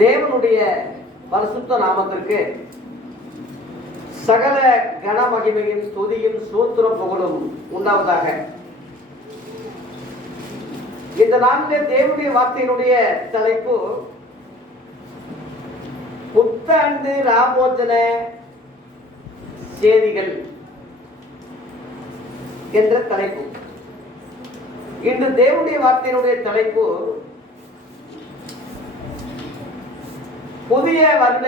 தேவனுடைய பரிசுத்த நாமத்திற்கு சகல கனமகிமையும் துதியும் சூத்திரம் புகழும் உண்டாவதாக. இந்த நாளிலே தேவனுடைய வார்த்தையினுடைய தலைப்பு புத்தாண்டு ராபோஜன செய்திகள் என்ற தலைப்பு. இன்று தேவனுடைய வார்த்தையினுடைய தலைப்பு புதிய வருட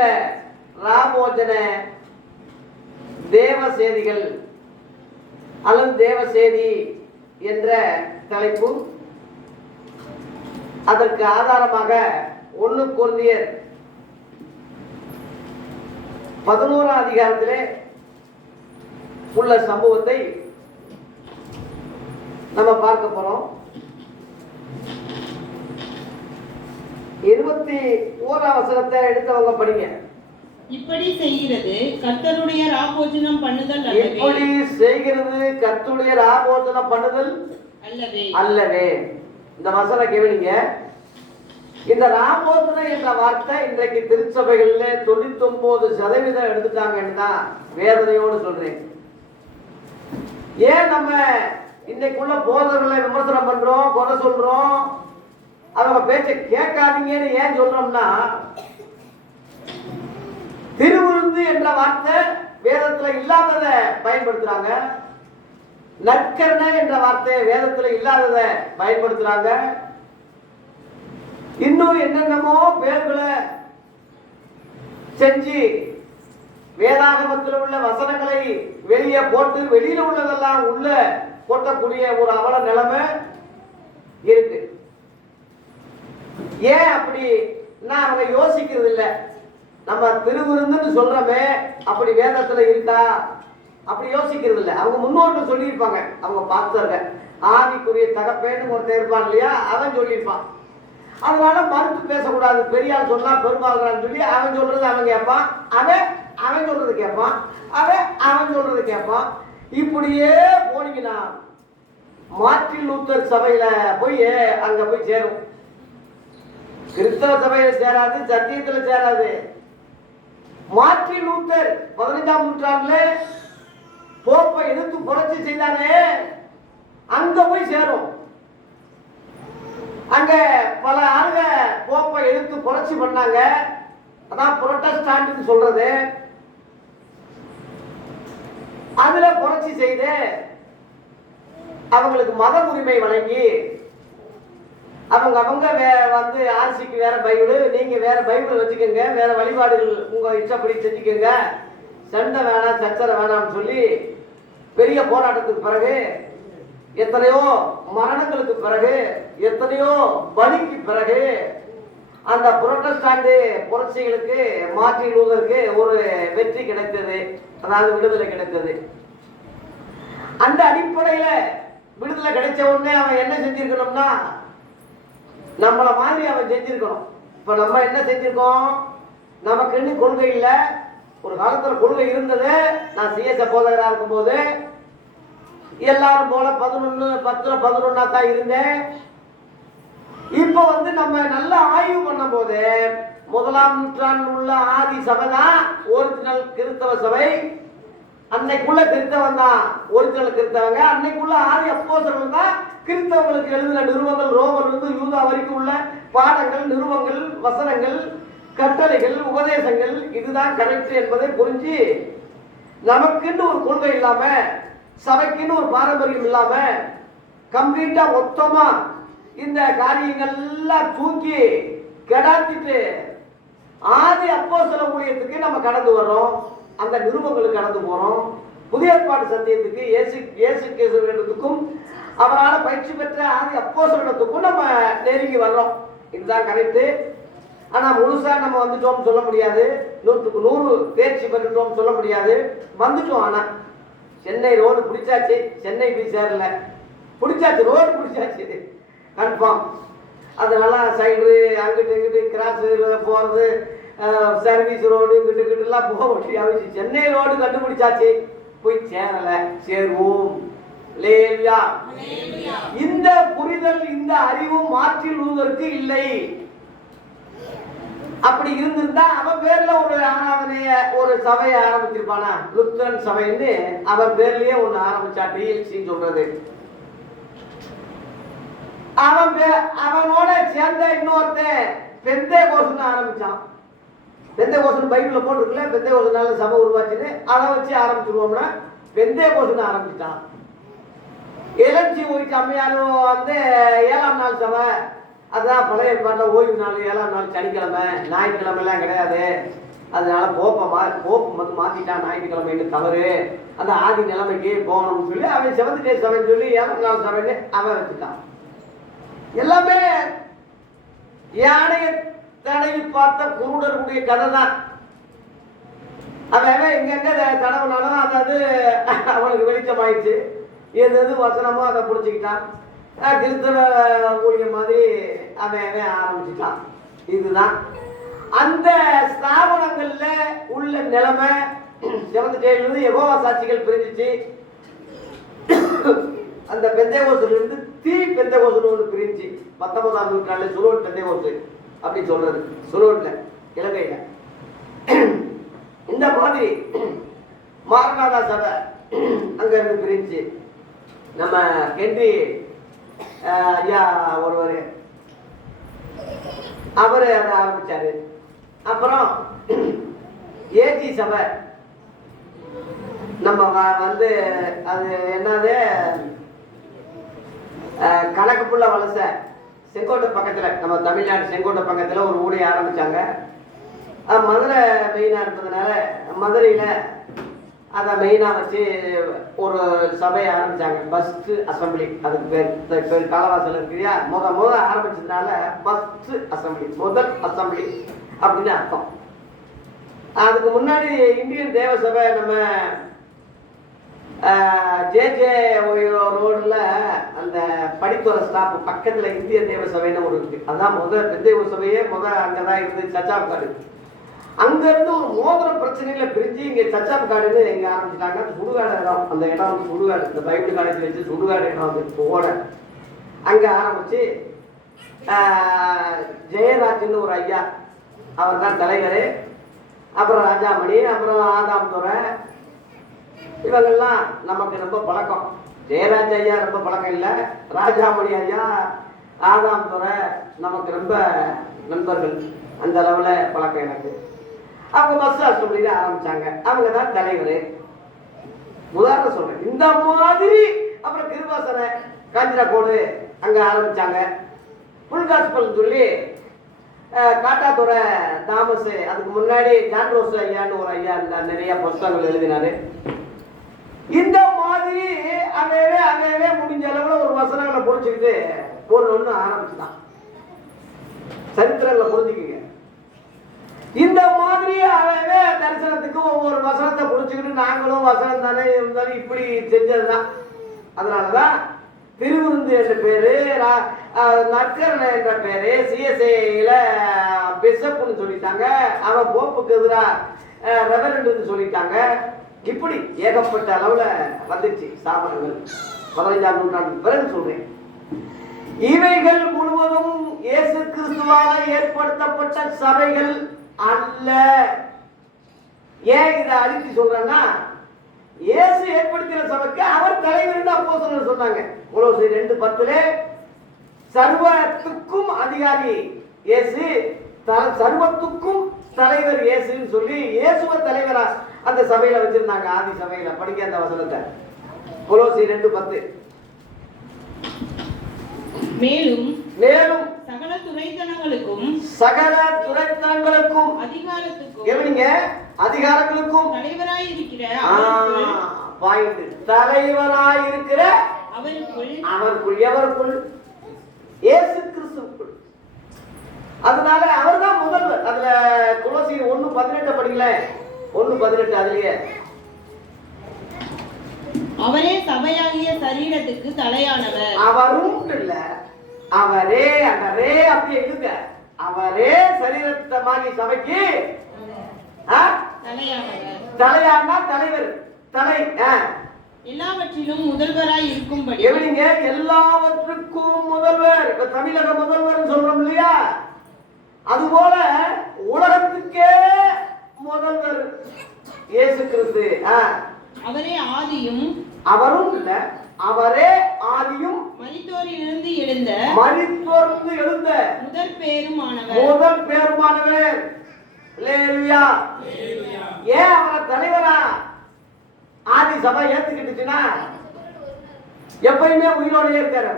ராபோஜன தேவ செய்திகள் அல்லது தேவ செய்தி என்ற தலைப்பு. அதற்கு ஆதாரமாக 1 கொரிந்தியர் 11ஆம் அதிகாரத்திலே உள்ள சம்பவத்தை நம்ம பார்க்க போறோம். 21ஆம் வசனத்தை எடுத்தவங்க படிங்க. இப்படி செய்கிறது கர்த்தருடைய ராபோஜனம் பண்ணுதல் அல்லவே. இப்படி செய்கிறது கர்த்தருடைய ராபோஜனம் பண்ணுதல் அல்லவே. அல்லவே. இந்த வசனம் கேளுங்க. இந்த ராபோஜனம் என்ற வார்த்தை இன்றைக்கு திருச்சபைகள்ல 99% எடுத்துட்டாங்கன்னு தான் வேதனையோடு சொல்றேன். ஏன் நம்ம இன்னைக்குள்ள போதர்களை விமர்சனம் பண்றோம், குறை சொல்றோம், அவங்க பேச்சை கேட்காதீங்கன்னு ஏன் சொல்றோம்னா, திருவிருந்து என்ற வார்த்தை வேதத்துல இல்லாததை பயன்படுத்துறாங்க. நற்கரணை என்ற வார்த்தை வேதத்துல இல்லாததை பயன்படுத்துறாங்க. இன்னும் என்னென்னமோ பேர்களை செஞ்சு வேதாகமத்தில் உள்ள வசனங்களை வெளியே போட்டு வெளியில உள்ளதெல்லாம் உள்ள போட்டக்கூடிய ஒரு அவல நிலைமை இருக்கு. ஏன் அப்படி அவங்க யோசிக்கிறது இல்லை. நம்ம திருவிருந்துன்னு சொல்றோமே, அப்படி வேதத்துல இருக்கா அப்படி யோசிக்கிறது இல்லை. அவங்க முன்னோர்கள் சொல்லியிருப்பாங்க. அவங்க பார்த்தாங்க, ஆவிக்குரிய தகப்பேன்னு ஒருத்தர் இருப்பான் இல்லையா, அவன் சொல்லியிருப்பான். அதனால மறுத்து பேசக்கூடாது. பெரியார் சொன்னா பெருமாள்றான்னு சொல்லி அவன் சொல்றது அவன் கேட்பான், அவன் சொல்றது கேட்பான், அவன் சொல்றது கேட்பான். இப்படியே போனீங்கன்னா மார்ட்டின் லூத்தர் சபையில போய் அங்க போய் சேரும். கிறிஸ்தவ சபையில சேராது, சத்தியத்துல சேராது. மார்ட்டின் லூத்தர் 15ஆம் நூற்றாண்டுல போப்பை எதிர்த்து புரட்சி செய்தானே, அங்க போய் சேரும். அங்க பல ஆளுங்க போப்பை எதிர்த்து புரட்சி பண்ணாங்க. அதான் புரொட்டஸ்டாண்ட் சொல்றது. அதுல புரட்சி செய்து அவங்களுக்கு மத உரிமை வழங்கி அவங்க வந்து ஆர்சிக்கு வேற பைபிள், நீங்க வேற பைபிள் வச்சுக்கோங்க, வேற வழிபாடுகள் உங்க இஷ்டப்படி செஞ்சுக்கோங்க, சண்டை வேணாம் சச்சரை வேணாம்னு சொல்லி பெரிய போராட்டத்துக்கு பிறகு, எத்தனையோ மரணங்களுக்கு பிறகு, எத்தனையோ பலிக்கு பிறகு அந்த புரொட்டஸ்டாண்ட் புரட்சிகளுக்கு மார்ட்டின் லூதருக்கு ஒரு வெற்றி கிடைத்தது. அதாவது விடுதலை கிடைத்தது. அந்த அடிப்படையில விடுதலை கிடைச்ச உடனே அவன் என்ன செஞ்சிருக்கணும்னா, நம்மள மாதிரி அவன் செஞ்சிருக்கணும். இப்ப நம்ம என்ன செஞ்சிருக்கோம், நமக்கு இன்னும் கொள்கை இல்லை. ஒரு காலத்துல கொள்கை இருந்தது. நான் சிஎஸ் போதகராக இருக்கும் போது எல்லாரும் போல 11 தான் இருந்தேன். இப்ப வந்து நம்ம நல்ல ஆய்வு பண்ணும் போது 1ஆம் நூற்றாண்டில் உள்ள ஆதி சபை தான் ஒரிஜினல் கிறிஸ்தவ சபை. அன்னைக்குள்ள கிறிஸ்தவன் தான் ஒரிஜினல் கிறிஸ்தவங்க. அன்னைக்குள்ள ஆதி அப்போஸ்தலர்கள் தான் கிறிஸ்தவங்களுக்கு எழுதின நிறுவங்கள், ரோமர் இருந்து யூதா வரைக்கும் உள்ள பாடங்கள், நிறுவங்கள், வசனங்கள், கட்டளைகள், உபதேசங்கள் இதுதான் கரெக்ட் என்பதை புரிஞ்சு, நமக்குன்னு ஒரு கொள்கை இல்லாம, சபைக்குன்னு ஒரு பாரம்பரியம் இல்லாம, கம்ப்ளீட்டா மொத்தமா இந்த காரியங்கள் எல்லாம் தூக்கி கெடாத்திட்டு ஆதி அப்போஸ்தல ஊழியத்துக்கு நம்ம கடந்து வர்றோம். அந்த நிருபங்களுக்கு கடந்து போறோம். புதிய ஏற்பாடு சத்தியத்துக்கு இயேசு கிறிஸ்துவுக்கும் அவரால் பயிற்சி பெற்ற ஆதி அப்போஸ்தலத்துக்கும் நம்ம நெருங்கி வர்றோம். இதுதான் கரெக்ட். ஆனா முழுசா நம்ம வந்துட்டோம் சொல்ல முடியாது. 100க்கு 100 தேர்ச்சி பெற்றுட்டோம் சொல்ல முடியாது. வந்துட்டோம். ஆனா சென்னை ரோடு பிடிச்சாச்சு. சென்னை போய் சேரல, பிடிச்சாச்சு, ரோடு பிடிச்சாச்சு, கன்ஃபார்ம். அதனால சைடு அங்கிட்டு இங்கிட்டு கிராஸ் போறது, சர்வீஸ் ரோடு இங்கிட்டு எல்லாம் போக முடியாது. சென்னை ரோடு கண்டுபிடிச்சாச்சு, போய் சேரல, சேருவோம். இந்த புரிதல், இந்த அறிவு மார்ட்டின் லூதருக்கு இல்லை. அப்படி இருந்திருந்தா அவன் பேர்ல ஒரு ஆராதனைய ஒரு சபையை ஆரம்பிச்சிருப்பானா, லுத்தரன் சபைன்னு அவன் பேர்லயே ஒண்ணு ஆரம்பிச்சா, டிஎல்சின்னு சொல்றது. அவனோட சேர்ந்த இன்னொருத்தன் பெந்தேகோஸ்னு ஆரம்பிச்சான். பெந்தேகோஸ்னு பைபிள்ல போட்டிருக்குல்ல, பெந்தேகோஸ்னால சபை உருவாச்சுன்னு அதை வச்சு ஆரம்பிச்சிருவோம்னா பெந்தேகோஸ்னு ஆரம்பிச்சிட்டான். எலர்ஜி ஓய்க்கு அம்மையாரும் வந்து 7ஆம் நாள் சபை, அதுதான் பழைய ஏற்பாட்டில் ஓய்வு நாள் 7ஆம் நாள் சனிக்கிழமை, ஞாயிற்றுக்கிழமை எல்லாம் கிடையாது. அதனால போப்பு வந்து மாத்திட்டான், ஞாயிற்றுக்கிழமைன்னு தவறு, அந்த ஆதி நிலைமைக்கு போகணும்னு சொல்லி அவன் செவன்த் டே சபைன்னு சொல்லி 7ஆம் நாள் சபைன்னு அவன் வச்சுட்டான். எல்லாமே யானையை தடவி பார்த்த குருடருடைய கதை தான். அவன் எங்கெங்க தடவுனாலும் அதாவது அவனுக்கு வெளிச்சமாயிடுச்சு. எது வசனமோ அதை பிடிச்சிக்கிட்டான். கிறிஸ்தவ ஊழியம் மாதிரி அவன் ஆரம்பிச்சுட்டான். இதுதான் அந்த ஸ்தாபனங்கள்ல உள்ள நிலைமை. செவன்த் டேலேருந்து யெகோவா சாட்சிகள் பிரிஞ்சிச்சு. அந்த பெந்தேகோஸ்திலிருந்து பெந்தேகோஸ்துன்னு ஒன்று பிரிஞ்சு 19ஆம் நூற்றாண்டுல சுலோட் பெந்தேகோஸ்து அப்படி சொல்றது. சுலோட்ல இலங்கையில இந்த மாதிரி மாரநாதா சபை அங்க இருந்து பிரிஞ்சு நம்ம ஹென்றி ஐயா ஒருவர் அவரு அதை ஆரம்பிச்சாரு. அப்புறம் ஏஜி சபை நம்ம வந்து அது என்னது கணக்குப்புள்ள வலசை செங்கோட்டை பக்கத்துல, நம்ம தமிழ்நாடு செங்கோட்டை பக்கத்துல ஒரு ஊரை ஆரம்பிச்சாங்க. மதுரை மெயினா இருப்பதுனால மதுரையில அதை மெயினா வச்சு ஒரு சபையை ஆரம்பிச்சாங்க. ஃபர்ஸ்ட் அசம்பிளி, அதுக்கு பேர் காலவாசல் இருக்குயா. முத ஆரம்பிச்சதுனால ஃபர்ஸ்ட் அசம்பிளி, முதல் அசம்பிளி அப்படின்னு அர்த்தம். அதுக்கு முன்னாடி இந்தியன் தேவ சபை நம்ம ஜே ரோடுல அந்த படித்துறை ஸ்டாப் பக்கத்துல இந்திய தேவ சபைன்னு ஒரு இருக்கு. அதான் பெந்தேகோ சபையே அங்கதான் இருந்து சச்சாப் காடு. அங்க இருந்து ஒரு மோதிர பிரச்சனையில பிரிஞ்சு இங்க சச்சாப் காடுன்னு எங்க ஆரம்பிச்சிட்டாங்க. சுடுகாடு இடம், அந்த இடம் வந்து சுடுகாடு, இந்த பைபிள் காலேஜ் வச்சு சுடுகாடு இடம் வந்து ஓட அங்க ஆரம்பிச்சு ஜெயராஜ்னு ஒரு ஐயா, அவர் தான் தலைவர். அப்புறம் ராஜாமணி, அப்புறம் ஆதாம் துறை, இவங்கெல்லாம் நமக்கு ரொம்ப பழக்கம். ஜெயராஜ் ஐயா ரொம்ப பழக்கம் இல்லை, ராஜாமணி ஐயா, ஆதாம் துறை நமக்கு ரொம்ப நண்பர்கள். அந்த அளவில் பழக்கம் எனக்கு. அவங்க பஸ் அசம்பிளியில ஆரம்பிச்சாங்க. அவங்க தான் தலைவர். உதாரணம் சொல்றேன் இந்த மாதிரி. அப்புறம் கிருபாசனை காஞ்சிராக்கோடு அங்க ஆரம்பிச்சாங்க. புல்காஸ்பல் சொல்லி காட்டாத்துறை தாமஸ், அதுக்கு முன்னாடி ஜான்ரோஸ் ஐயான்னு ஒரு ஐயா இருந்தார், நிறைய புத்தகங்கள் எழுதினாரு. இந்த மாதிரி அங்கவே முடிஞ்ச அளவுல ஒரு வசனங்களை புரிச்சுக்கிட்டு ஒன்று ஆரம்பிச்சுதான். சரித்திரங்களை புரிஞ்சுக்குங்க. இந்த மாதிரி அவவே தரிசனத்துக்கு ஒவ்வொரு வசனத்தை புரிச்சுக்கிட்டு நாங்களும் வசனம் தானே இருந்தாலும் இப்படி செஞ்சதுதான். அதனாலதான் திருவிருந்து என்ற பேரு, நற்கரணை என்ற பேரு, சிஎஸ்ஐல பிஷப்னு சொல்லிட்டாங்க. அவன் போப்புக்கு எதிராக ரெவரண்ட்னு சொல்லிட்டாங்க. இப்படி ஏகப்பட்ட அளவுல வந்துச்சு ஸ்தாபனங்கள். 15ஆம் நூற்றாண்டு பிறகு சொல்றேன். இவைகள் முழுவதும் இயேசு கிறிஸ்துவால ஏற்படுத்தப்பட்ட சபைகள் அல்ல. ஏன் இதை அழித்து சொல்றேன்னா, இயேசு ஏற்படுத்தின சபைக்கு அவர் தலைவர் அப்போஸ்தலர் சொன்னாங்க. கொலோசியர் 2:10 சர்வத்துக்கும் அதிகாரி இயேசு, சர்வத்துக்கும் தலைவர் இயேசுன்னு சொல்லி இயேசுவ தலைவரா அந்த சபையில வச்சிருந்தாங்க. ஆதி சபையில படிக்க அந்த வசனத்தை. கொலோசியர் 2:10. மேலும் சகல துரைத்தனங்களுக்கும் அதிகாரங்களுக்கும் தலைவராய் இருக்கிற அவருக்குள் இயேசு கிறிஸ்துவுக்குள். அதனால அவர் தான் முதல்வர். அதுல கொலோசியர் 1:18 படிக்கல, 1:18 அதுலயே அவரே சபையாகிய சரீரத்துக்கு தலையானவர். அவரும் இல்ல, அவரே அப்படி எழுதுங்க. அவரே சரீரத்தமாகி சபைக்கு தலையானா தலைவர், தலை. எல்லாவற்றிலும் முதல்வராய் இருக்கும்படி. எப்படிங்க எல்லாவற்றுக்கும் முதல்வர்? இப்ப தமிழக முதல்வர் சொல்றோம் இல்லையா? அதுபோல உலகத்துக்கே முதல்வர் இயேசு கிறிஸ்து. அவரே ஆதியும், அவரும் இல்ல, அவரே ஆதியும், மரித்தோரிலிருந்து எழுந்த முதற் பேருமானவர். அல்லேலூயா. ஏன் அவரை தலைவரா ஆதி சபை ஏத்துக்கிட்டுச்சுன்னா, எப்பயுமே உயிரோடயே இருக்காரு.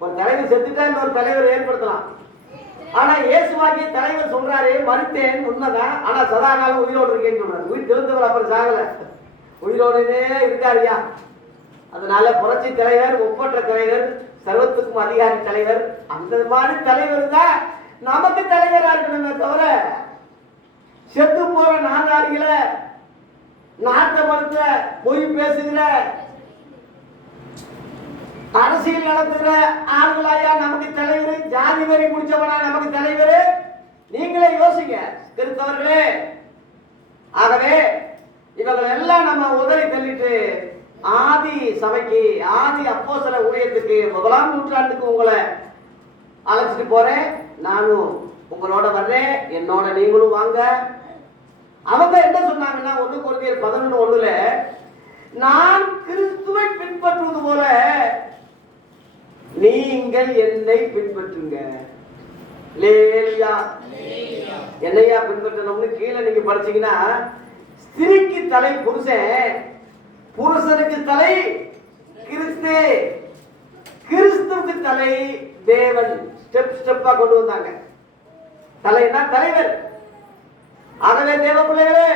ஒரு தலைவர் செத்துட்டா இன்னொரு தலைவர் ஏற்படுத்தலாம். ஆனா இயேசுவாகிய தலைவர் சொல்றாரு, மரித்தேன் உண்மைதான், ஆனா சதா காலம் உயிரோடு இருக்கேன்னு சொல்றாரு. உயிர் தெரிந்தவர் அப்புறம் சாகல, உயிரோடனே இருக்காருயா. அதனால புரட்சி தலைவர், ஒப்பற்ற தலைவர், சர்வத்துக்கும் அதிகாரி தலைவர், அந்த மாதிரி தலைவர் தான் நமக்கு தலைவரா இருக்கணுமே தவிர, செத்து போற நாதாரிகளை, நாட்டை மறுத்த, பொய் பேசுகிற, அரசியல் நடத்துகிற ஆளுகளாயா நமக்கு தலைவர்? ஜாதி வரி முடிச்சவனா நமக்கு தலைவர்? நீங்களே யோசிங்க கிறிஸ்தவர்களே. ஆகவே இவர்கள் எல்லாம் நம்ம உதறி தள்ளிட்டு ஆதி சபைக்கு, ஆதி அப்போஸ்தல ஊழியத்துக்கு, 1ஆம் நூற்றாண்டுக்கு உங்களை அழைச்சிட்டு போறேன். நானும் உங்களோட வர்றேன், என்னோட நீங்களும் வாங்க. அவங்க என்ன சொன்னாங்கன்னா, 1 கொரிந்தியர் 11:1, நான் கிறிஸ்துவை பின்பற்றுவது போல நீங்கள் என்னை பின்பற்றுங்க. என்னையா பின்பற்றணும்னு கீழே நீங்க படிச்சீங்கன்னா, ஸ்திரீக்கு தலை புருஷன், புருஷனுக்கு தலை கிறிஸ்து, கிறிஸ்துவுக்கு தலை தேவன். ஸ்டெப்பா கொண்டு வந்தாங்க. தலைன்னா தலைவர். ஆகவே தேவ பிள்ளைகளே,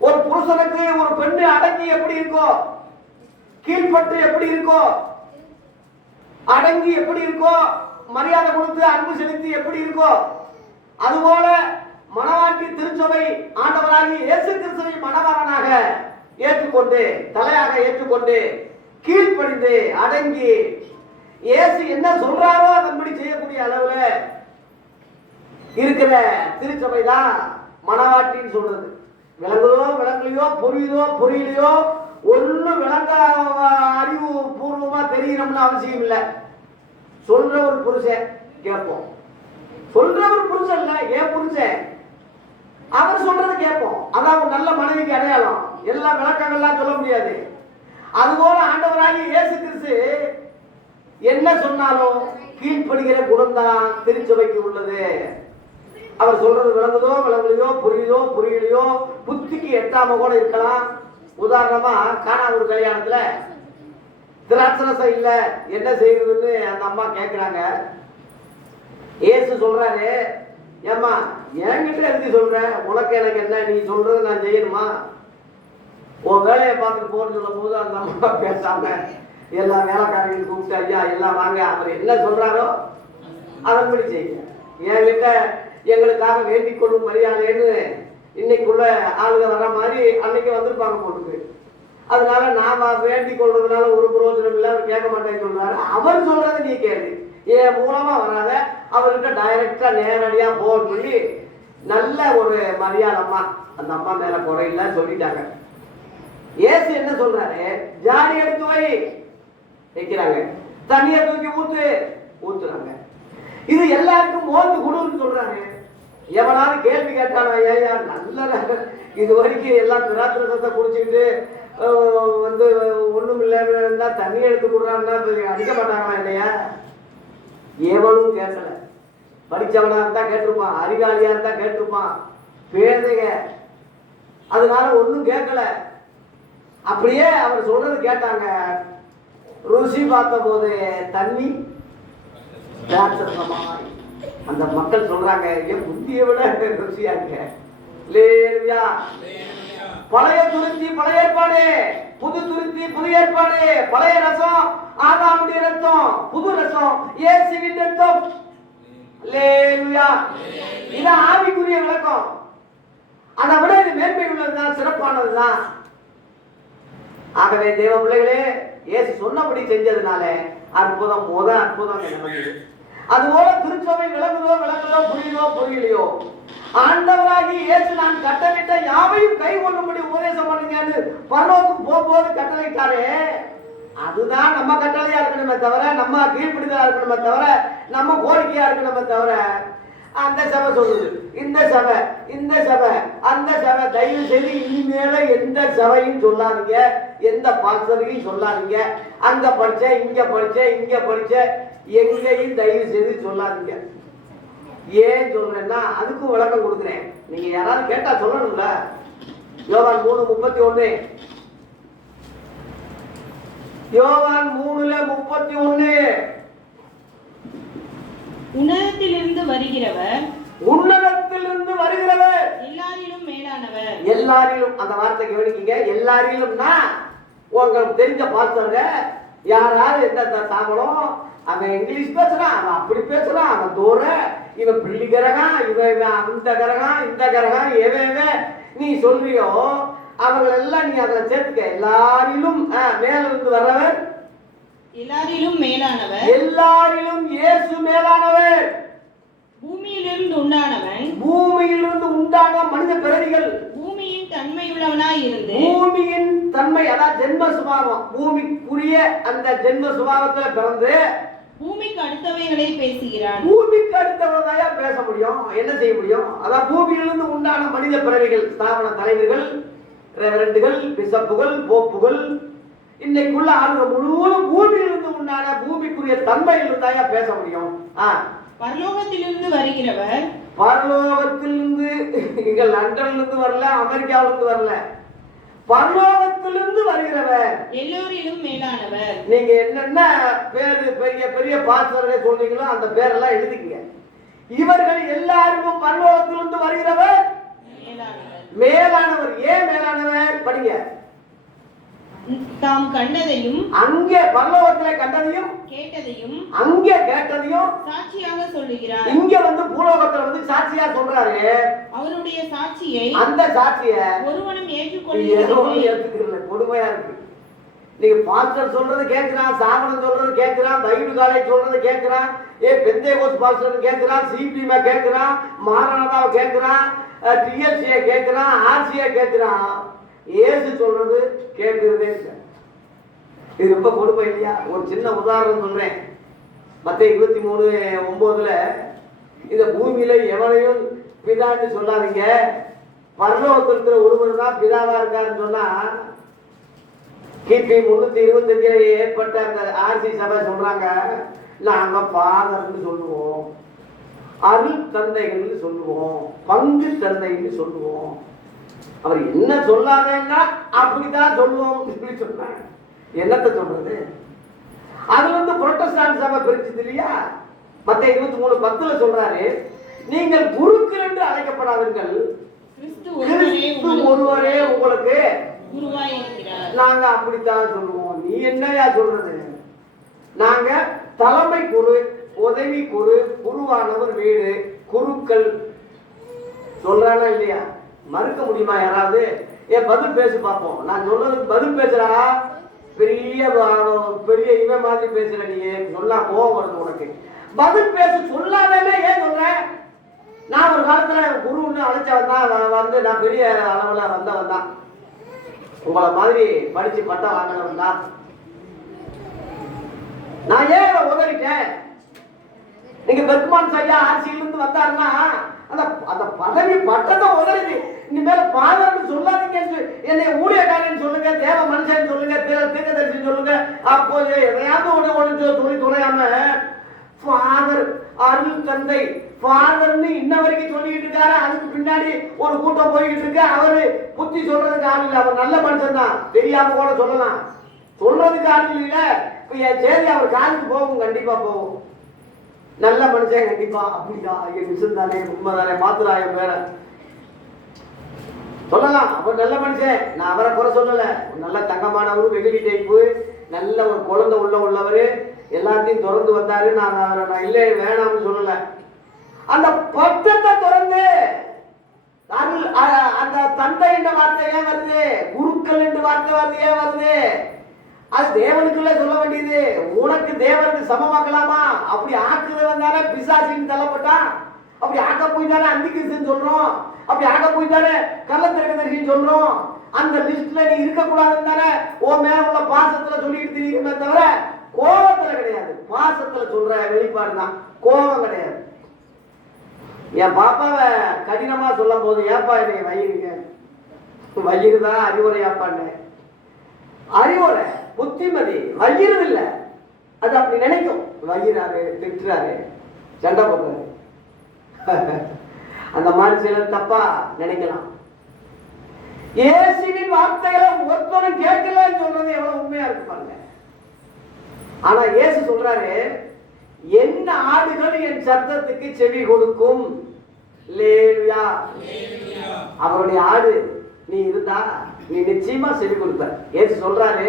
ஒரு புருஷனுக்கு ஒரு பெண்ணு அடங்கி எப்படி இருக்கோ, கீழ்பட்டு எப்படி இருக்கோ, அடங்கி எப்படி இருக்கோ, மரியாதை கொடுத்து அன்பு செலுத்தி எப்படி இருக்கோ, அதுபோல மணவாட்டி திருச்சபை ஆண்டவராகி இயேசு கிறிஸ்துவை மணவாளனாக ஏற்றுக்கொண்டு, தலையாக ஏற்றுக்கொண்டு, கீழ்ப்படிந்து அடங்கி இயேசு என்ன சொல்றாரோ அதன்படி செய்யக்கூடிய அளவுல இருக்கிற திருச்சபை தான் மணவாட்டின்னு சொல்றது. விளங்குதோ விளங்கலையோ, புரியுதோ புரியலையோ, ஒன்னும் விளங்க அறிவு பூர்வமா தெரியணும்னு அவசியம் இல்லை. சொல்ற ஒரு புருஷன் கேட்போம், சொல்ற ஒரு புருஷன் இல்ல, ஏன் புருஷன் அவர் சொல்றது கேட்போம். அதான் ஒரு நல்ல மனைவிக்கு அடையாளம். எல்லா விளக்கங்கள்லாம் சொல்ல முடியாது. அதுபோல ஆண்டவராகி இயேசு கிறிஸ்து என்ன சொன்னாலும் கீழ்ப்படுகிற குணம் தான் திருச்சபைக்கு உள்ளது. அவர் சொல்றது விளங்குதோ விளங்கலையோ, புரியுதோ புரியலையோ, புத்திக்கு எட்டாம கூட இருக்கலாம். உதாரணமா காணா ஒரு கல்யாணத்துல திராட்சரசம் இல்ல, என்ன செய்யுதுன்னு அந்த அம்மா கேட்கிறாங்க. இயேசு சொல்றாரு, ஏம்மா என்கிட்ட எழுதி சொல்ற, உனக்கு எனக்கு என்ன, நீ சொல்றது நான் செய்யணுமா? உன் வேலையை பார்த்துட்டு போன்னு சொல்லும் போது அந்த அம்மா பேசாம எல்லா வேலைக்காரங்களும் கூப்பிட்டு, ஐயா எல்லாம் வாங்க, அவர் என்ன சொல்றாரோ அதன்படி செய்யுங்க. என்கிட்ட எங்களுக்காக வேண்டிக் கொள்ளும் மரியாதைன்னு இன்னைக்குள்ள ஆளுங்க வர்ற மாதிரி அன்னைக்கு வந்திருப்பாங்க போட்டுக்கு. அதனால நாம வேண்டிக் கொள்றதுனால ஒரு பிரயோஜனம் இல்லை, அவர் கேட்க மாட்டேன்னு சொல்றாரு. அவர் சொல்றதை நீ கேளு, என் மூலமா வராத, அவர்கிட்ட டைரக்டா நேரடியா போன் சொல்லி நல்ல ஒரு மரியாதை அம்மா, அந்த அம்மா மேல குறையில சொல்லிட்டாங்க. ஏசு என்ன சொல்றாரு, ஜாடி எடுத்து வை வைக்கிறாங்க, தண்ணியை தூக்கி ஊத்துறாங்க. இது எல்லாருக்கும் மோந்து குடுன்னு சொல்றாங்க. எவனாலும் கேள்வி கேட்டானா, ஏயா நல்ல இது வரைக்கும் எல்லாம் திராட்சரசத்தை குடிச்சுக்கிட்டு வந்து ஒண்ணும் இல்லைன்னா தண்ணியை எடுத்து கொடுறாங்கன்னா அடிக்க மாட்டாங்களா இல்லையா? எவனும் கேட்கல. படிச்சவனா இருந்தா கேட்டிருப்பான், அறிவாளியா இருந்தா கேட்டிருப்பான், பேதைக அதனால ஒன்னும் கேட்கல. அப்படியே அவர் சொல்றது கேட்டாங்க. ருசி பார்த்த போது தண்ணி திராட்சரசமாய். அந்த மக்கள் சொல்றாங்க, என் புத்தியை விட ருசியா இருக்க. பழைய துருத்தி பழைய ஏற்பாடு, புது துருத்தி புது ஏற்பாடு. பழைய ரசம் ஆதாமுடைய ரத்தம், புது ரசம் இயேசுவின் ரத்தம். அல்லேலூயா. இது ஆவிக்குரிய விளக்கம். அதை விட இது மேன்மை உள்ளதுதான், சிறப்பானதுதான். ஆகவே தேவ பிள்ளைகளே, இயேசு சொன்னபடி செஞ்சதுனால அற்புதம் அற்புதம் என்ன. அதுபோல திருச்சபை விளங்குதோ புரியலையோ, ஆண்டவராகி இயேசு நான் கட்டளையிட்ட யாவையும் கை கொள்ளும்படி உபதேசம் பண்ணுங்கன்னு பரலோகத்துக்கு போகும்போது கட்டளையிட்டாரே, அதுதான் நம்ம கட்டளையா இருக்கணுமே தவிர, நம்ம கீழ்ப்பிடிதலா இருக்கணுமே தவிர, நம்ம கோரிக்கையா இருக்கணுமே தவிர, அந்த சபை சொல்லுது, இந்த சபை, இந்த சபை, அந்த சபை. தயவு செய்து இனிமேல எந்த சபையும் சொல்லாதீங்க, எந்த பாஸ்டரையும் சொல்லாதீங்க. அங்க படிச்சேன், இங்க படிச்சேன், இங்க படிச்சேன், எங்கேயும் தயவு செய்து சொல்லாதீங்க. ஏன் சொல்றேன்னா அதுக்கும் விளக்கம் கொடுக்குறேன். நீங்க யாராவது கேட்டா சொல்லணும்ல. யோவான் 3:31, யோவான் 3:31, உன்னதத்திலிருந்து வருகிறவர், உன்னதத்திலிருந்து வருகிறவர் எல்லாரிலும் மேலானவர். எல்லாரிலும், அந்த வார்த்தை கவனிக்கீங்க. எல்லாரிலும்னா உங்களுக்கு தெரிஞ்ச பாஸ்டருங்க யாராவது எந்த தாமலம், அவன் இங்கிலீஷ் பேசுறான், அவன் அப்படி பேசுறான், அவன் தூர, இவன் பிள்ளிகரகம், இவன் அந்த கரகம், இந்த கரகம், எவன் நீ சொல்றியோ அவர்கள் எல்லாம் நீ அதில் சேர்த்துக்க. எல்லாரிலும் மேலிருந்து வர்றவர், எல்லாரிலும் மேலானவர், எல்லாரிலும் இயேசு மேலானவர். பூமியிலிருந்து உண்டானவன், பூமியிலிருந்து உண்டான மனித பிறவிகள், பூமியின் தன்மை உள்ளவனாய் இருந்து, பூமியின் தன்மை அதான் ஜென்ம சுபாவம், பூமிக்குரிய அந்த ஜென்ம சுபாவத்துல பிறந்து பூமிக்கு அடுத்தவைகளை பேசுகிறான். பூமிக்கு அடுத்தவனாயா பேச முடியும், என்ன செய்ய முடியும்? அதான் பூமியிலிருந்து உண்டான மனித பிறவிகள், ஸ்தாபன தலைவர்கள், ரெவரண்டுகள், பிசப்புகள், போப்புகள், இன்னைக்குள்ள ஆளுங்க முழுவதும் பூமியிலிருந்து உண்டான பூமிக்குரிய தன்மையில் இருந்தாயா பேச முடியும். பரலோகத்திலிருந்து வருகிறவர், பரலோகத்திலிருந்து, இங்க லண்டன்ல இருந்து வரல, அமெரிக்காவில இருந்து வரல, பரலோகத்திலிருந்து வருகிறவர், எல்லோரிலும் மேலானவர். நீங்க என்னென்ன பேரு பெரிய பெரிய பாஸ்டர்களை சொல்றீங்களோ அந்த பேரெல்லாம் எழுதிக்கங்க. இவர்கள் எல்லாருக்கும் பரலோகத்திலிருந்து வருகிறவர் மேலானவர். ஏன் மேலானவர்? படிங்க. தாம் கண்டதையும், அங்கே பரலோகத்திலே கண்டதையும், கேட்டதையும், அங்கே கேட்டதையும் சாட்சியாக சொல்லுகிறார். இங்க வந்து பூலோகத்துல வந்து சாட்சியா சொல்றாரு. அவருடைய சாட்சியை, அந்த சாட்சிய ஒருவனும் ஏற்றுக்கொள்ள கொடுமையா இருக்கு. நீங்க பாஸ்டர் சொல்றது கேட்கிறான், சாமணன் சொல்றது கேட்கிறான், பைபிள் காலேஜ் சொல்றது கேட்கிறான், பெந்தேகோஸ் பாஸ்டர் கேட்கிறான், சிபிஎம் கேட்கிறான், மாரநாதாவை கேட்கிறான், டிஎல்சியை கேட்கிறான், ஆர்சியை கேட்கிறான். ஏசு சொல்றது கேட்கிறதே இல்லை. இது ரொம்ப கொடுமை இல்லையா? ஒரு சின்ன உதாரணம் சொல்றேன். மத்தேயு 23:9, இந்த பூமியில எவனையும் பிதான்னு சொல்லாதீங்க, பரலோகத்தில் இருக்கிற ஒருவர் தான் பிதாவா இருக்காருன்னு சொன்னா, கிபி 325 ஏற்பட்ட அந்த ஆர்சி சபை சொல்றாங்க, நாங்க ஃபாதர்னு சொல்லுவோம், அருள் தந்தைகள்னு சொல்லுவோம், பங்கு தந்தைன்னு சொல்லுவோம். அவர் என்ன சொல்லாதேன்னா அப்படிதான் சொல்லுவோம் சொல்லி சொன்னாங்க. என்னத்தை சொல்றது? அது வந்து புரோட்டஸ்டாண்ட் சபை பிரிச்சது இல்லையா? மத்தேயு 23:10 சொல்றாரு, நீங்கள் குருக்கள் என்று அழைக்கப்படாதீர்கள், கிறிஸ்து ஒருவரே உங்களுக்கு குருவாய் இருக்கிறார். நாங்க அப்படித்தான் சொல்லுவோம். நீ என்னையா சொல்றது? நாங்க தலைமை குரு, உதவி குரு, குருவானவர் வீடு, குருக்கள் சொல்றானா இல்லையா? மறுக்க முடியுமா யாராவது? பதில் பேசு பார்ப்போம். நான் சொல்றதுக்கு பதில் பேசுறா, பெரிய பெரிய இவன் மாதிரி பேசுற, நீ சொல்லா கோவம் வருது உனக்கு. பதில் பேச சொல்லாமே ஏன் சொல்ற? நான் ஒரு காலத்துல குருன்னு அழைச்சவன் தான், வந்து நான் பெரிய அளவுல வந்தவன் தான், உங்களை மாதிரி படிச்சு பட்டம் வாங்கினவன் தான். நான் ஏன் உதவிட்டேன்? நீங்க பெர்க்மான் ஐயா ஆட்சியிலிருந்து வந்தாருன்னா அந்த அந்த பதவி பட்டத்தை உதவி இனிமேல பாதம்னு சொல்லாதீங்க, என்னை ஊழியக்காரன் சொல்லுங்க, தேவ மனுஷன் சொல்லுங்க, தீர்க்கதரிசி சொல்லுங்க. அப்போ எதையாவது ஒன்று சொல்லி துணையாம ஃபாதர், அருள் தந்தை, ஃபாதர்னு இன்ன வரைக்கும் சொல்லிக்கிட்டு இருக்காரு. அதுக்கு பின்னாடி ஒரு கூட்டம் போய்கிட்டு இருக்கு. அவரு புத்தி சொல்றதுக்கு ஆள் இல்லை, அவர் நல்ல மனுஷன் தான், தெரியாம கூட சொல்லலாம், சொல்றதுக்கு ஆள் இல்ல. இப்ப என் செய்தி அவர் காலுக்கு போகும், கண்டிப்பா போகும். நல்ல மனுஷன் கண்டிப்பா. அப்படியா? என் மிஷன் தானே, உண்மைதானே, மாத்துறாய பேர சொல்லலாம். அவர் நல்ல மனுஷன், நான் அவரை குறை சொல்லல. நல்ல தங்கமானவரு, வெகுளி டைப்பு, நல்ல ஒரு குழந்தை உள்ளவரு, எல்லாத்தையும் திறந்து வந்தாரு. நான் அவரை நான் இல்லை வேணாம்னு சொல்லல. அந்த பட்டத்தை திறந்து அந்த தந்தை என்ற வார்த்தை ஏன் வருது? குருக்கள் என்று வார்த்தை வருது, ஏன் வருது? அது தேவனுக்குள்ள சொல்ல வேண்டியது. உனக்கு தேவனுக்கு சமமாக்கலாமா? அப்படி ஆக்குறவன் தானே பிசாசின்னு தள்ளப்பட்டான். அப்படி ஆக்க போய் தானே அந்திகிறிஸ்துன்னு சொல்றோம், அப்படி ஆக்க போய் தானே கள்ளத்திறக்கதரிசின்னு சொல்றோம். அந்த லிஸ்ட்ல நீ இருக்கக்கூடாதுன்னு தானே ஓ மேல உள்ள பாசத்துல சொல்லிட்டு தெரியுமே தவிர கோபத்துல கிடையாது. பாசத்துல சொல்ற வெளிப்பாடு தான், கோபம் கிடையாது. என் பாப்பாவை கடினமா சொல்லும் போது ஏப்பா என்னை வயிறுங்க, வயிறு தான் அறிவுரையாப்பான்னு. அறிவுரை புத்திமதி, வயிறு இல்லை. அது அப்படி நினைக்கும். வயிறாரு, திட்டுறாரு, சண்டை போடுறாரு. அந்த மாதிரி சிலர் தப்பா நினைக்கலாம். இயேசுவின் வார்த்தைகளை ஒருத்தரும் கேட்கலன்னு சொல்றது எவ்வளவு உண்மையா இருக்கு பாருங்க. ஆனா இயேசு சொல்றாரு, என் ஆடுகள் என் சத்தத்துக்கு செவி கொடுக்கும். அல்லேலூயா. அவருடைய ஆடு நீ இருந்தா நீ நிச்சயமா செவி கொடுப்ப. இயேசு சொல்றாரு,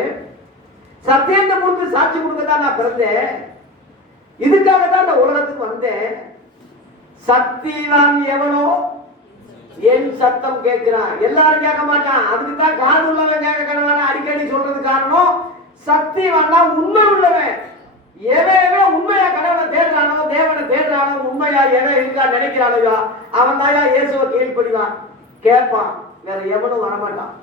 சத்தியத்தை கொடுத்து சாட்சி கொடுக்கத்தான் நான் பிறந்தேன், இதுக்காக தான் இந்த உலகத்துக்கு வந்தேன். சத்தியவான் எவனோ என் சத்தம் கேட்கிறான். எல்லாரும் கேட்க மாட்டான். அதுக்கு தான் காது உள்ளவன் கேட்க கடவான அடிக்கடி சொல்றது காரணம், சத்தியவான்னா உண்மை உள்ளவன். எவன் உண்மையா கடவுளை தேடுறானோ, தேவனை தேடுறானோ, உண்மையா எவன் இருக்கா நினைக்கிறானோ அவன் தாயா இயேசுவை கீழ்ப்படிவான், கேட்பான். வேற எவனும் வரமாட்டான்.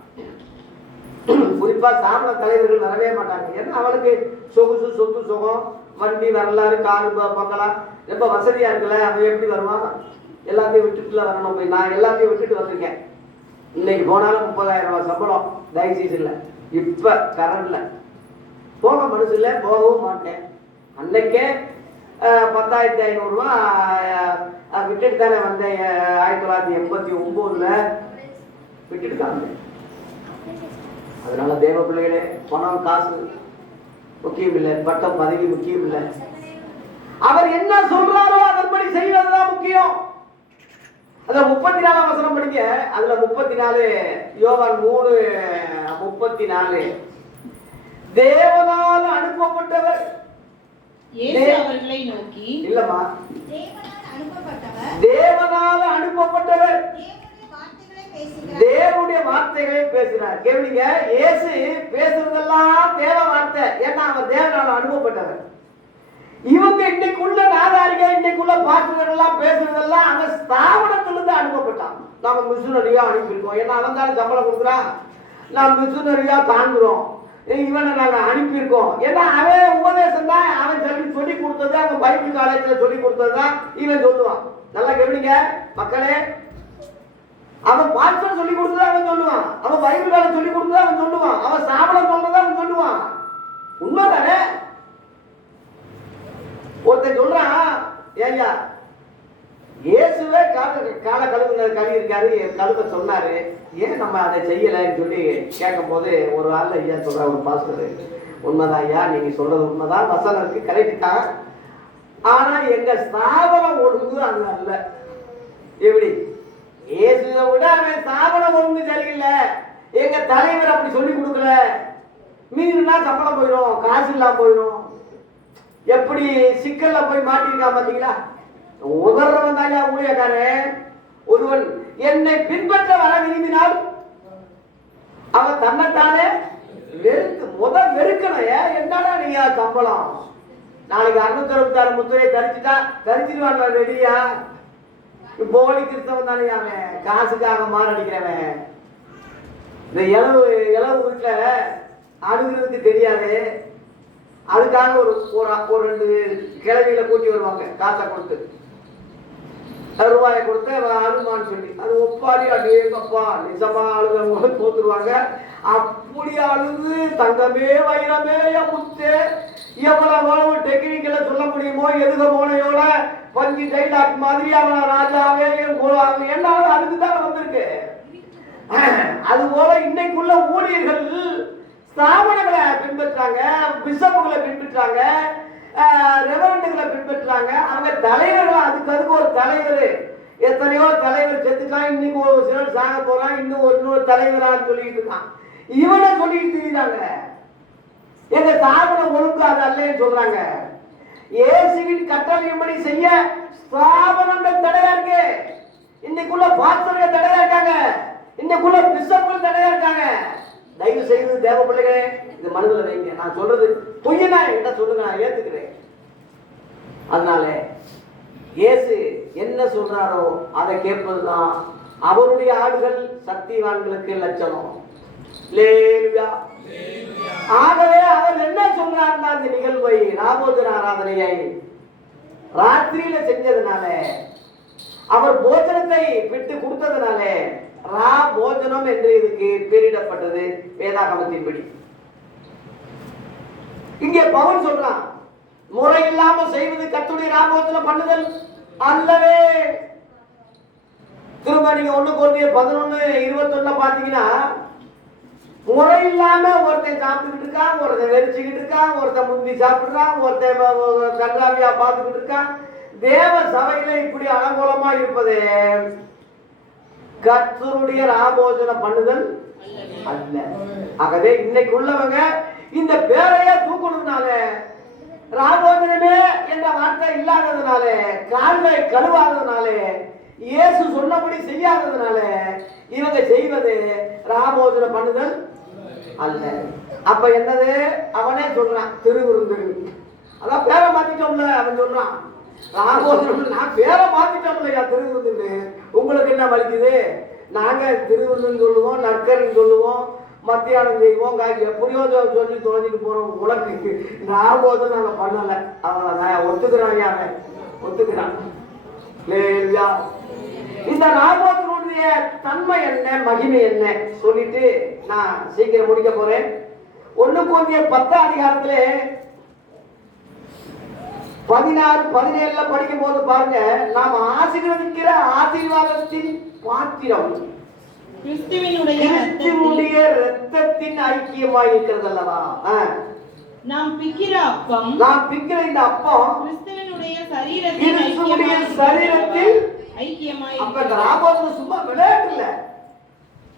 குறிப்பா சாமண தலைவர்கள் வரவே மாட்டாங்க. ஏன்னா அவனுக்கு சொகுசு, சொத்து சுகம், வண்டி, வரலாறு, காரு, பங்களா ரொம்ப வசதியா இருக்குல்ல. அவன் எப்படி வருவான்? எல்லாத்தையும் விட்டுட்டுல வரணும். போய் நான் எல்லாத்தையும் விட்டுட்டு வந்திருக்கேன். இன்னைக்கு போனாலும் 30,000 ரூபாய் சம்பளம் தயவுசீசில். இப்ப கரண்ட்ல போக மனசு இல்லை, போகவும் மாட்டேன். அன்னைக்கே 10,500 ரூபா விட்டுட்டு தானே வந்தேன். 1989 விட்டுட்டு தான் வந்தேன். அதனால தேவ பிள்ளைகளே, பணம் காசு முக்கியம் இல்லை, பட்டம் பதவி முக்கியம் இல்லை. அவர் என்ன சொல்றாரோ அதன்படி செய்வதுதான் முக்கியம். அதுல 34 வசனம் படிங்க. அதுல 34, யோவான் 3:34. தேவனால் அனுப்பப்பட்டவர் அவர்களை நோக்கி, இல்லம்மா, தேவனால் அனுப்பப்பட்டவர் தேவனுடைய வார்த்தைகளை பேசுறார். கேளுங்க, இயேசு பேசுறதெல்லாம் தேவ வார்த்தை. ஏன்னா அவர் தேவனால் அனுப்பப்பட்டவர். இவங்க இன்னைக்குள்ள நாதாரிக, இன்னைக்குள்ள பாஸ்டர்கள் எல்லாம் பேசுறதெல்லாம் அவன் ஸ்தாபனத்திலிருந்து அனுப்பப்பட்டான். நாம மிஷினரியா அனுப்பியிருக்கோம். ஏன்னா அவன் தானே சம்பளம் கொடுக்குறான். நாம் மிஷினரியா தாங்குறோம். இவனை நாங்க அனுப்பியிருக்கோம். ஏன்னா அவன் உபதேசம் தான், அவன் சொல்லி கொடுத்தது, அவன் பைபிள் காலேஜ்ல சொல்லி கொடுத்தது தான் இவன் சொல்லுவான். நல்லா கேளுங்க மக்களே, அவன் பாஸ்டர் சொல்லி கொடுத்தது அவன் சொல்லுவான், அவன் பைபிள் காலேஜ் சொல்லி கொடுத்தது அவன் சொல்லுவான், அவன் சாபனம் சொல்றதை அவன் சொல்லுவான். உண்மைதானே? ஒருத்தன் சொல்றான், ஏய்யா இயேசுவே கால கழுவி இருக்காரு, கழுவ சொன்னாரு, ஏன் நம்ம அதை செய்யலைன்னு சொல்லி கேட்கும் போது ஒரு ஆள் ஐயா சொல்ற, ஒரு பாஸ்டர், உண்மைதான் ஐயா, நீங்க சொல்றது உண்மைதான், வசனம் இருக்கு, கரெக்ட் தான். ஆனா எங்க ஸ்தாபனம் ஒழுங்கு அது அல்ல. எப்படி? இயேசுவை விட அவன் ஸ்தாபனம் ஒழுங்கு சரியில்லை. எங்க தலைவர் அப்படி சொல்லி கொடுக்கல. மீறினா சம்பளம் போயிடும், காசு இல்லாம போயிடும். எப்படி சிக்கல்ல போய் மாட்டிருக்கா பாத்தீங்களா? உதர்றவன் தாயா ஊழியக்காரன். ஒருவன் என்னை பின்பற்ற வர விரும்பினால் அவன் தன்னைத்தானே வெறுக்கணும். என்னடா நீங்க சம்பளம், நாளைக்கு 666 முத்திரையை தரிச்சிடுவான் ரெடியா? போலி கிறிஸ்தவன் தானே அவன், காசுக்காக மாரடிக்கிறவன். இந்த இளவு வீட்டுல அழுகிறதுக்கு தெரியாது, அதுக்காக ஒரு 2 கிழவியில கூட்டி வருவாங்க, காசை கொடுத்து ரூபாயை கொடுத்து அழுமான்னு சொல்லி. அது ஒப்பாடி அடேங்கப்பா நிஜமா அழுகிறவங்க தோத்துருவாங்க. அப்படி அழுது தங்கமே வைரமே முத்தே எவ்வளவு டெக்னிக்கல சொல்ல முடியுமோ, எதுக மோனையோட பஞ்சு டைலாக் மாதிரி அவனை ராஜாவே என்னால அதுக்குதான் வந்திருக்கு. அது போல இன்னைக்குள்ள ஊழியர்கள் ஸ்தாபனங்களை பின்பற்றாங்க, பிஷப்புகளை பின்பற்றாங்க, ரெவரண்டுகளை பின்பற்றாங்க. அவங்க தலைவர்கள், அதுக்கு ஒரு தலைவர், எத்தனையோ தலைவர் செத்துட்டான், இன்னைக்கு ஒரு சிலர் சாக போறான், இன்னொரு தலைவரான்னு சொல்லிட்டு இருக்கான். இவனை சொல்லிட்டு தெரியுறாங்க. எங்க ஸ்தாபனம் ஒழுங்கு அது அல்லன்னு சொல்றாங்க. இயேசுவின் கட்டளையின்படி செய்ய ஸ்தாபனங்கள் தடையா இருக்கு. இன்னைக்குள்ள பாஸ்டர்கள் தடையா இருக்காங்க, இன்னைக்குள்ள பிஷப்புகள் தடையா இருக்காங்க. தயவு செய்து தேவ பிள்ளைகளே, இது மனதில் வைங்க. நான் சொல்றது பொய்யனா என்கிட்ட சொல்லுங்க, நான் ஏத்துக்கிறேன். அதனால இயேசு என்ன சொல்றாரோ அதை கேட்பதுதான் அவருடைய ஆடுகள் சக்திவான்களுக்கு லட்சணம். ஆகவே அவர் என்ன சொல்றாருன்னா, அந்த நிகழ்வை ராபோஜன ஆராதனையை ராத்திரியில செஞ்சதுனால அவர் போஜனத்தை விட்டு கொடுத்ததுனாலே ரா போஜனம் என்று இதுக்கு பெயரிடப்பட்டது வேதாகமத்தின்படி. இங்கே பவுல் சொல்றான், முறை இல்லாம செய்வது கர்த்தருடைய ராபோஜனம் பண்ணுதல் அல்லவே. திரும்ப நீங்க 1 கொரிந்தியர் 11:21 பாத்தீங்கன்னா, முறை இல்லாம ஒருத்தன் சாப்பிட்டுக்கிட்டு இருக்கான், ஒருத்தன் வெறிச்சுக்கிட்டு இருக்கான், ஒருத்தன் முந்தி சாப்பிடுறான், ஒருத்தன் கன்றாவியா பார்த்துக்கிட்டு இருக்கான். தேவ சபையில இப்படி அலங்கோலமா இருப்பது கர்த்தருடைய ராபோஜனம் பண்ணுதல் அல்ல. ஆகவே இன்னைக்கு உள்ளவங்க இந்த பேரையே தூக்கணும்னால, ராபோஜனமே என்ற வார்த்தை இல்லாததுனால, கால்களை கழுவாததுனால, இயேசு சொன்னபடி செய்யாததுனால இவங்க செய்வது ராபோஜனம் பண்ணுதல் அல்ல. அப்ப என்னது? அவனே சொல்றான், திருவிருந்து. அதான் பேரை மாத்திட்டோம்ல. அவன் சொல்றான், ராபோஜனம் நான் பேரை மாத்திட்டோம்லையா திருவிருந்து. உங்களுக்கு என்ன வலிக்குது? நாங்க திருவிருந்துன்னு சொல்லுவோம், நற்கரின்னு சொல்லுவோம், மத்தியானம் செய்வோம், எப்படியோ சொல்லி தொலைஞ்சிட்டு போறோம். உலகத்துக்கு ராபோஜனம் நாங்க பண்ணல. அவன் ஒத்துக்கிறான், அவன் ஒத்துக்கிறான். இந்த ராபோஜனுடைய தன்மை என்ன, மகிமை என்ன சொல்லிட்டு நான் சீக்கிரம் முடிக்க போறேன். 1 கொரிந்தியர் 10 16-17 படிக்கும் போது பாருங்க, நாம் ஆசீர்வதிக்கிற ஆசீர்வாதத்தின் பாத்திரம் கிறிஸ்துவினுடைய இரத்தத்தின் ஐக்கியமாய் இருக்கிறது அல்லவா? நாம் பிக்கிற அப்பம், இந்த அப்பம் கிறிஸ்துவினுடைய சரீரத்தில் ஐக்கியமாய். அப்ப இந்த ராபோஜனம் சும்மா விளையாட்டு இல்ல.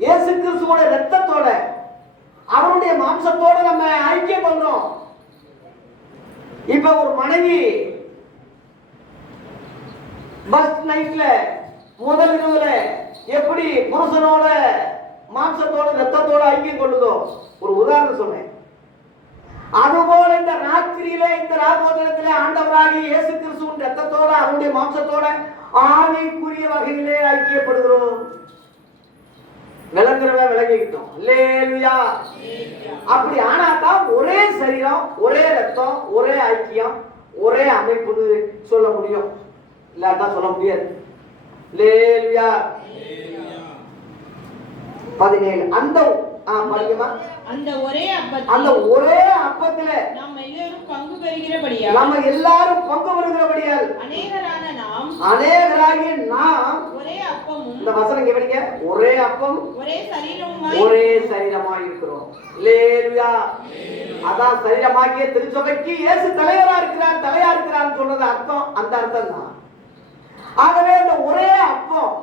இயேசு கிறிஸ்துவோட இரத்தத்தோட, அவருடைய மாம்சத்தோட நம்ம ஐக்கியம் பண்றோம். இப்ப ஒரு மனைவி பஸ் நைட்ல முதல் இரவுல எப்படி புருஷனோட மாம்சத்தோட ரத்தத்தோட ஐக்கியம் கொள்ளுதோ, ஒரு உதாரணம் சொன்னேன். அதுபோல இந்த ராத்திரியில, இந்த ராபோஜனத்திலே ஆண்டவராகிய இயேசு கிறிஸ்துவின் ரத்தத்தோட, அவருடைய மாம்சத்தோட ஆவிக்குரிய வகையிலே ஐக்கியப்படுகிறோம். விளங்குறவன் விளங்கிக்கிட்டோம். அல்லேலூயா. அப்படி ஆனாதான் ஒரே சரீரம், ஒரே ரத்தம், ஒரே ஐக்கியம், ஒரே அமைப்புன்னு சொல்ல முடியும். இல்லாட்டா சொல்ல முடியாது. அல்லேலூயா. 17 அந்த படிக்குமா? அந்த ஒரே அப்பத்தில நம்ம எல்லாரும் பங்கு பெறுகிறபடியால் அநேகராகிய நாம் ஒரே அப்பமும், இந்த வசனம் கவனிங்க, ஒரே அப்பம் ஒரே சரீரமாய் இருக்கிறோம். அல்லேலூயா. அதான் சரீரமாகிய திருச்சபைக்கு இயேசு தலையா இருக்கிறார் சொல்றது அர்த்தம், அந்த அர்த்தம் தான். ஆகவே இந்த ஒரே அப்பம்,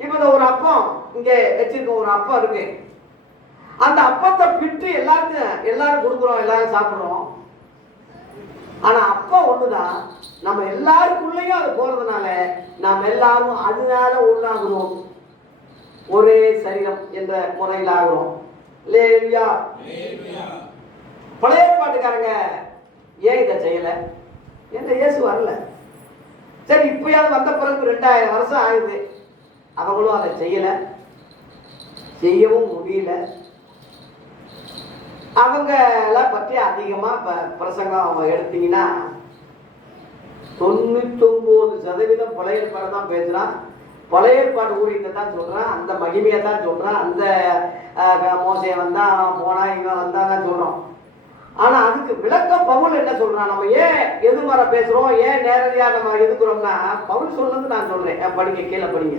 இப்ப இந்த ஒரு அப்பம் இங்க வச்சிருக்க ஒரு அப்பம் இருக்கு. அந்த அப்பத்தை பிட்டு எல்லாரும் கொடுக்குறோம், எல்லாரும் சாப்பிடுறோம். ஆனா அப்பம் ஒண்ணுதான். நம்ம எல்லாருக்குள்ளேயும் அது போறதுனால நாம் எல்லாரும் அதனால ஒண்ணாகிறோம், ஒரே சரீரம் என்ற முறையில் ஆகிறோம். அல்லேலூயா. பழைய ஏற்பாட்டுக்காரங்க ஏன் இதை செய்யல? என்ற இயேசு வரல. சரி, இப்பயாவது வந்த பிறகு 2000 வருஷம் ஆகுது, அவங்களும் அதை செய்யல, செய்யவும் முடியல. அவங்கள பற்றி அதிகமா பிரசங்கம் எடுத்தீங்கன்னா 99% பழைய ஏற்பாடு தான் பேசுறான். பழைய ஏற்பாடு ஊழியத்தை தான் சொல்றான், அந்த மகிமையை தான் சொல்றான், அந்த மோசே வந்தா போனா இவன் வந்தான்னு சொல்றோம். ஆனா அதுக்கு விளக்கம் பவுல் என்ன சொல்றான்? நம்ம ஏன் எதிர்மறை பேசுறோம், ஏன் நேரடியா நம்ம எதுக்குறோம்னா, பவுல் சொல்றது நான் சொல்றேன், படிங்க, கீழே படிங்க.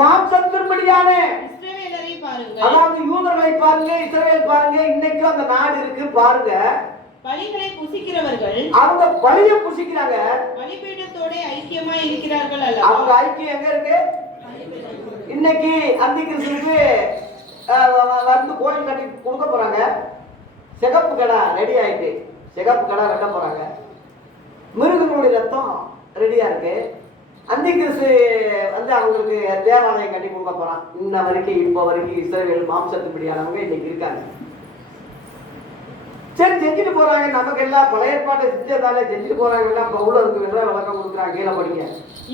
மாம்சத்தின்படியான இஸ்ரவேலரை பாருங்கள், அதாவது யூதர்களை பாருங்க, இஸ்ரவேல் பாருங்க. இன்னைக்கு அந்த நாடு இருக்கு பாருங்க. பலிகளை புசிக்கிறவர்கள், அவங்க பலியை புசிக்கிறாங்க, பலிபீடத்தோட ஐக்கியமாய் இருக்கிறார்கள் அல்ல. அவங்க ஐக்கியம் எங்க இருக்கு? இன்னைக்கு அந்தி கிறிஸ்துவுக்கு வந்து கோயில் கட்டி கொடுக்க போறாங்க. சிகப்பு கடை ரெடி ஆயிட்டு, சிகப்பு கடை வெட்ட போறாங்க. மிருகங்களுடைய ரத்தம் ரெடியா இருக்கு. அந்தி கிறிஸ்து வந்து அவங்களுக்கு தேவாலயம் கட்டி கொடுக்க போறான். இன்ன வரைக்கும் இப்ப வரைக்கும் இஸ்ரவேல் மாம்சத்துப்படியானவங்க இன்னைக்கு இருக்காங்க. சரி, செஞ்சுட்டு போறாங்க. நமக்கு எல்லாம் பழைய ஏற்பாட்டை செஞ்சதாலே செஞ்சுட்டு போறாங்க. பவுலுக்கு விளக்கம் கொடுக்குறாங்க, கீழே படிங்க.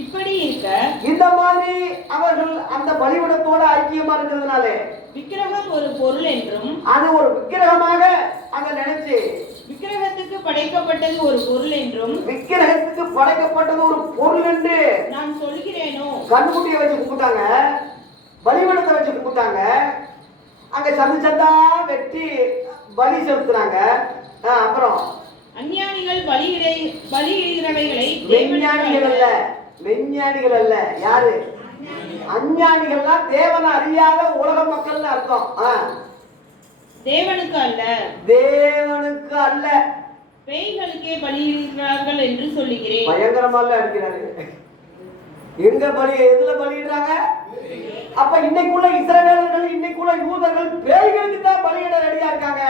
இப்படி இருக்க இந்த மாதிரி அவர்கள் அந்த பலிபீடத்தோட ஐக்கியமா இருக்கிறதுனால விக்கிரகம் ஒரு பொருள் என்றும், அது ஒரு விக்கிரகமாக அதை நினைச்சு விக்கிரகத்துக்கு படைக்கப்பட்டது ஒரு பொருள் என்றும் விக்கிரகத்துக்கு படைக்கப்பட்டது ஒரு பொருள் என்று நான் சொல்கிறேனோ. கண்ணுக்குட்டியை வச்சு கும்பிட்டாங்க, பலிபீடத்தை வச்சு கும்பிட்டாங்க, அங்க சந்து சந்தா வெட்டி பலி செலுத்துறாங்க. அப்புறம் அஞ்ஞானிகள் பலியிடுகிறவைகளை மெஞ்ஞானிகள் அல்ல, மெஞ்ஞானிகள் அல்ல. யாரு? அஞ்ஞானிகள்னா தேவனை அறியாத உலக மக்கள்னு அர்த்தம். தேவனுக்கு அல்ல, தேவனுக்கு அல்ல, பேய்களுக்கே பலியிடுகிறார்கள் என்று சொல்லுகிறேன். பயங்கரமால அடிக்கிறாரு. எங்க பலி, எதுல பலியிடுறாங்க? அப்ப இன்னைக்குள்ள இஸ்ரவேலர்கள், இன்னைக்குள்ள யூதர்கள் பேய்களுக்கு தான் பலியிட ரெடியா இருக்காங்க.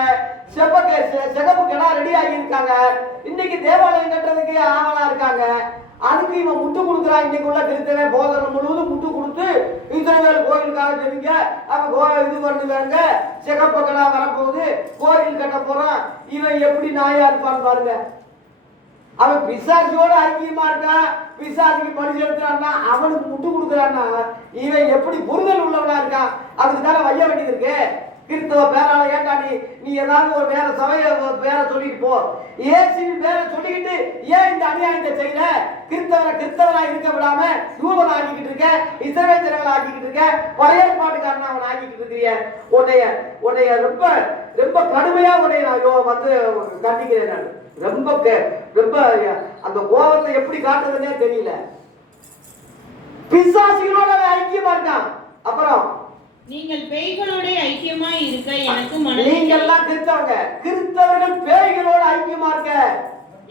செகப்பு கிடா ரெடி ஆகி இருக்காங்க. இன்னைக்கு தேவாலயம் கட்டுறதுக்கு ஆவலா இருக்காங்க. அதுக்கு இவன் முட்டு கொடுக்குறான். இன்னைக்குள்ள கிறிஸ்தவ போதனை முழுவதும் முட்டு கொடுத்து இஸ்ரவேல் கோயிலுக்காக ஜெபிங்க, அவன் இது பண்ணுவாங்க, சிகப்பு கிடா வரப்போகுது, கோயில் கட்ட போறான். இவன் எப்படி நாயா இருப்பான்னு பாருங்க. அவன் பிசாசியோட ஐக்கியமா இருக்கான், பிசாசுக்கு பலி செலுத்துறான்னா, அவனுக்கு முட்டு கொடுக்குறான்னா, இவன் எப்படி புரிதல் உள்ளவனா இருக்கான்? அதுக்கு தானே வைய வேண்டியது இருக்கு. கிறிஸ்தவ பேரால ஏண்டா நீ ஏதாவது ஒரு வேற சபைய பேரை சொல்லிட்டு போ, இயேசுவின் பேரை சொல்லிக்கிட்டு ஏன் இந்த அநியாயத்தை செய்யற? கிறிஸ்தவனா இருக்க விடாம யூதனை ஆக்கிக்கிட்டு இருக்க, இஸ்ரவேல் ஜனங்களை ஆக்கிக்கிட்டு இருக்க, பழைய பாட்டுக்காரனை அவனை ஆக்கிக்கிட்டு இருக்கிறிய. உன்னைய ரொம்ப ரொம்ப கடுமையா உன்னை நான் வந்து கண்டிக்கிறேன். நான் ரொம்ப ரொம்ப அந்த கோபத்தை எப்படி காட்டுறதுன்னே தெரியல. பிசாசிகளோட ஐக்கியமா இருக்கான். அப்புறம் நீங்கள் பேய்களோட ஐக்கியமாய் இருக்க எனக்கு மனதில்லை. நீங்கள் எல்லாம் கிறிஸ்தவர்கள் பேய்களோட ஐக்கியமா இருக்க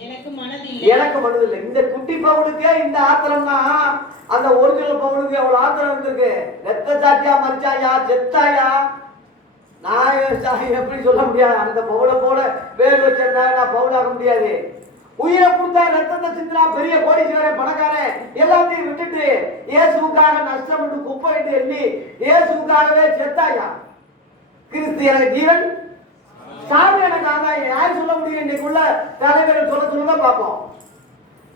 எனக்கு மனதில்லை. எனக்கு மனதில்லை. இந்த குட்டி பவுலுக்கு இந்த ஆத்திரம்னா அந்த ஒரிஜினல் பவுலுக்கு எவ்வளவு ஆத்திரம் இருந்திருக்கு. ரத்த சாட்சியா மறிச்சாயா, செத்தாயா? நான் எப்படி சொல்ல முடியாது? அந்த பவுலை போல பேர் வச்சிருந்தா நான் பவுலாக முடியாது. உயிரை கொடுத்தா, ரத்தத்தை சிந்தினா, பெரிய கோடீஸ்வரன் பணக்காரன் எல்லாத்தையும் விட்டுட்டு இயேசுக்காக நஷ்டம் என்று குப்பைட்டு எண்ணி இயேசுக்காகவே செத்தாயா? கிறிஸ்து எனக்கு ஜீவன், சாமி எனக்கு ஆதாயம். யார் சொல்ல முடியும்? இன்னைக்குள்ள தலைவர்கள் சொல்லதான் பார்ப்போம்.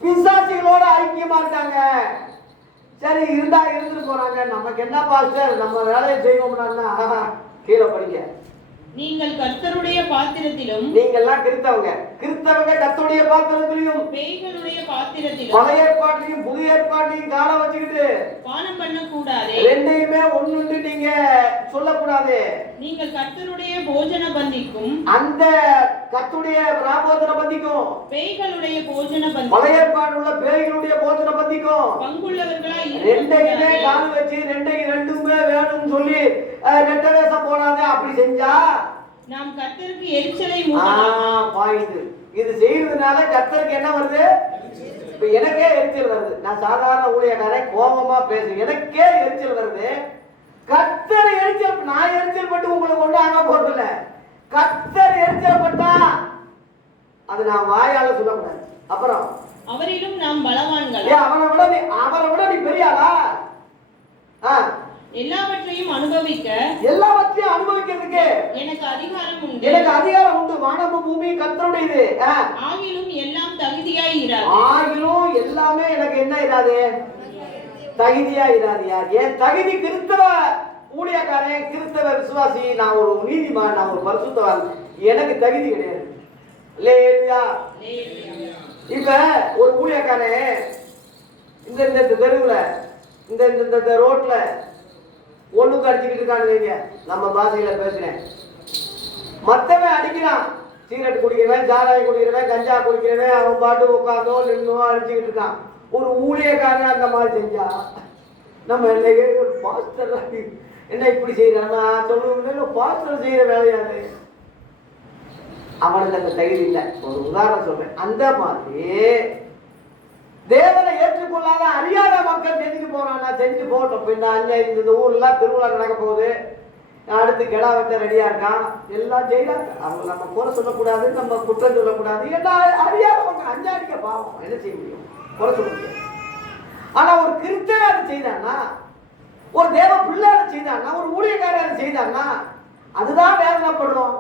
பிசாசிகளோட ஐக்கியமா இருக்காங்க. சரி, இருந்தா இருந்துட்டு போறாங்க. நமக்கு என்ன பாஸ்டர், நம்ம வேலையை செய்வோம்னா கீழே படிங்க. நீங்கள் கர்த்தருடைய பாத்திரத்திலும், நீங்கள்லாம் கிறிஸ்தவங்க கர்த்தருடைய பாத்திரத்திலும் பேய்களுடைய பாத்திரத்திலும், பழைய ஏற்பாட்டிலையும் புதிய ஏற்பாட்டிலையும் கால வச்சுக்கிட்டு பானம் பண்ண கூடாது. ரெண்டையுமே ஒண்ணுன்னு நீங்க சொல்லக்கூடாது. நீங்கள் கர்த்தருடைய போஜன பந்திக்கும், அந்த கர்த்தருடைய ராபோஜன பந்திக்கும், பேய்களுடைய போஜன பந்தி, பழைய ஏற்பாடு உள்ள பேய்களுடைய போஜன பந்திக்கும் பங்குள்ளவர்களாய் ரெண்டையுமே கால வச்சு ரெண்டுமே வேணும்னு சொல்லி ரெட்ட வேஷம் போடாத. அப்படி செஞ்சா நாம் கர்த்தருக்கு எரிச்சலை மூட்டலாம். இது செய்யறதுனால கர்த்தருக்கு என்ன வருது? இப்ப எனக்கே எரிச்சல் வருது. நான் சாதாரண ஊழியக்காரன், கோபமா பேசு, எனக்கே எரிச்சல் வருது. கர்த்தர் எரிச்சல், நான் எரிச்சல் பட்டு உங்களுக்கு ஒண்ணு ஆக போறதில்ல. கர்த்தர் எரிச்சல் பட்டா அது நான் வாயால சொல்லக்கூடாது. அப்புறம் அவரிலும் நாம் பலவான்கள். அவரை விட நீ பெரியாளா? எல்லாவற்றையும் அனுபவிக்கிறதுக்கு எனக்கு அதிகாரம் உண்டு. வானமும் பூமி கர்த்தருடையது. ஆகிலும் எல்லாம் தகுதியாய் இராது. ஆகிலும் எல்லாமே எனக்கு என்ன இராது? தகுதியா இராது. யார்? என் தகுதி கிறிஸ்தவ ஊழியக்காரன், கிறிஸ்தவ விசுவாசி, நான் ஒரு நீதிமான், நான் ஒரு பரிசுத்தவான், எனக்கு தகுதி கிடையாது. இல்லையா? இப்ப ஒரு ஊழியக்காரன் இந்த தெருவுல இந்த ரோட்ல ஒண்ணுக்கு அடிச்சுக்கிட்டு இருக்கானுங்க. நம்ம பாஷையில பேசுறேன். மத்தவன் அடிக்கிறான், சிகரெட் குடிக்கிறவன், சாராயம் குடிக்கிறவன், கஞ்சா குடிக்கிறவன், அவன் பாட்டு உட்காந்தோ நின்னோ அடிச்சுக்கிட்டு இருக்கான். ஒரு ஊழியக்காரன் அந்த மாதிரி செஞ்சா நம்ம பாஸ்டர் என்ன இப்படி செய்யறான்னா சொல்லுவோம், பாஸ்டர் செய்யற வேலையாது. அவனுக்கு அந்த தகுதி இல்லை. ஒரு உதாரணம் சொல்றேன். அந்த மாதிரி தேவனை ஏற்றுக்கொள்ளாத அறியாத மக்கள் செஞ்சுட்டு போறான். செஞ்சு போட்டோம். பின்ன இந்த ஊர்ல திருவிழா நடக்க போகுது, அடுத்து கெடா வெட்ட ரெடியா இருக்கான், எல்லாம் செய்யறாங்க. அவங்க நம்ம குறை சொல்லக்கூடாது, நம்ம குற்றம் சொல்லக்கூடாது. ஏன்னா அறியாதவங்க அஞ்சாடிக்க பாவம், என்ன செய்ய முடியும்? குறை சொல்ல முடியாது. ஆனா ஒரு கிறிஸ்தவ அதை செய்தான்னா, ஒரு தேவ பிள்ளை அதை செய்தான்னா, ஒரு ஊழியக்காரர் அதை செய்தான்னா அதுதான் வேதனைப்படும்.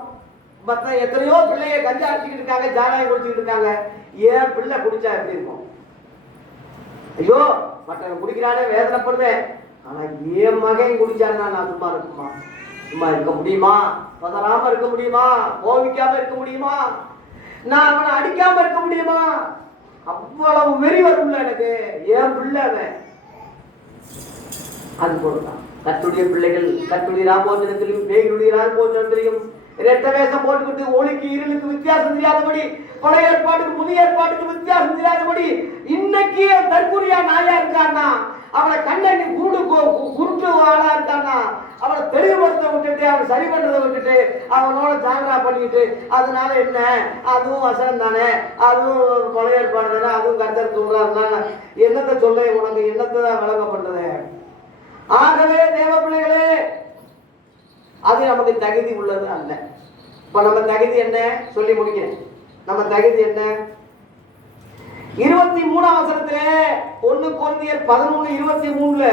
மற்ற எத்தனையோ பிள்ளைய கஞ்சா அடிச்சுக்கிட்டு இருக்காங்க, ஜாராயம் குடிச்சுக்கிட்டு இருக்காங்க. ஏன் பிள்ளை குடிச்சா எப்படி இருக்கும்? ஐயோ மற்றவன் குடிக்கிறானே வேதனைப்படுவேன். ஆனா என் மகன் குடிச்சாருன்னா நான் சும்மா இருக்குமா? சும்மா இருக்க முடியுமா? பதறாம இருக்க முடியுமா? கோவிக்காம இருக்க முடியுமா? நான் அவனை அடிக்காம இருக்க முடியுமா? அவ்வளவு வெறி வரும்ல எனக்கு. என் பிள்ளை அவன். அது போலதான் கர்த்தருடைய பிள்ளைகள் கர்த்தருடைய ராமோஜனத்திலும் பேய்களுடைய ராமோஜனத்திலும் இரட்ட வேஷம் போட்டுக்கிட்டு ஒளிக்கு இருளுக்கு வித்தியாசம் தெரியாதபடி, பழைய ஏற்பாட்டுக்கு புதிய ஏற்பாட்டுக்கு வித்தியாசம் தெரியாதபடி இன்னைக்கு தற்கொலையா நாயா இருக்கான்னா, அவனை கண்ணி குருட்டு ஆளா இருக்கான்னா, அவனை தெளிவுபடுத்த விட்டுட்டு அவனை சரி பண்றதை விட்டுட்டு அவனோட ஜாகரா பண்ணிக்கிட்டு, அதனால என்ன, அதுவும் வசனம் தானே, அதுவும் பழைய ஏற்பாடு தானே, அதுவும் கர்த்தர் சொல்றாருன்னா என்னத்தை சொல்ல, உனக்கு என்னத்தை தான் விளங்கப்படுறது? ஆகவே தேவ பிள்ளைகளே, அது நமக்கு தகுதி உள்ளது அல்ல. இப்ப நம்ம தகுதி என்ன சொல்லி முடிக்கிறேன். நம்ம தகுதி என்ன? 23ஆம் வசனத்திலே 1 கொரிந்தியர் 11:23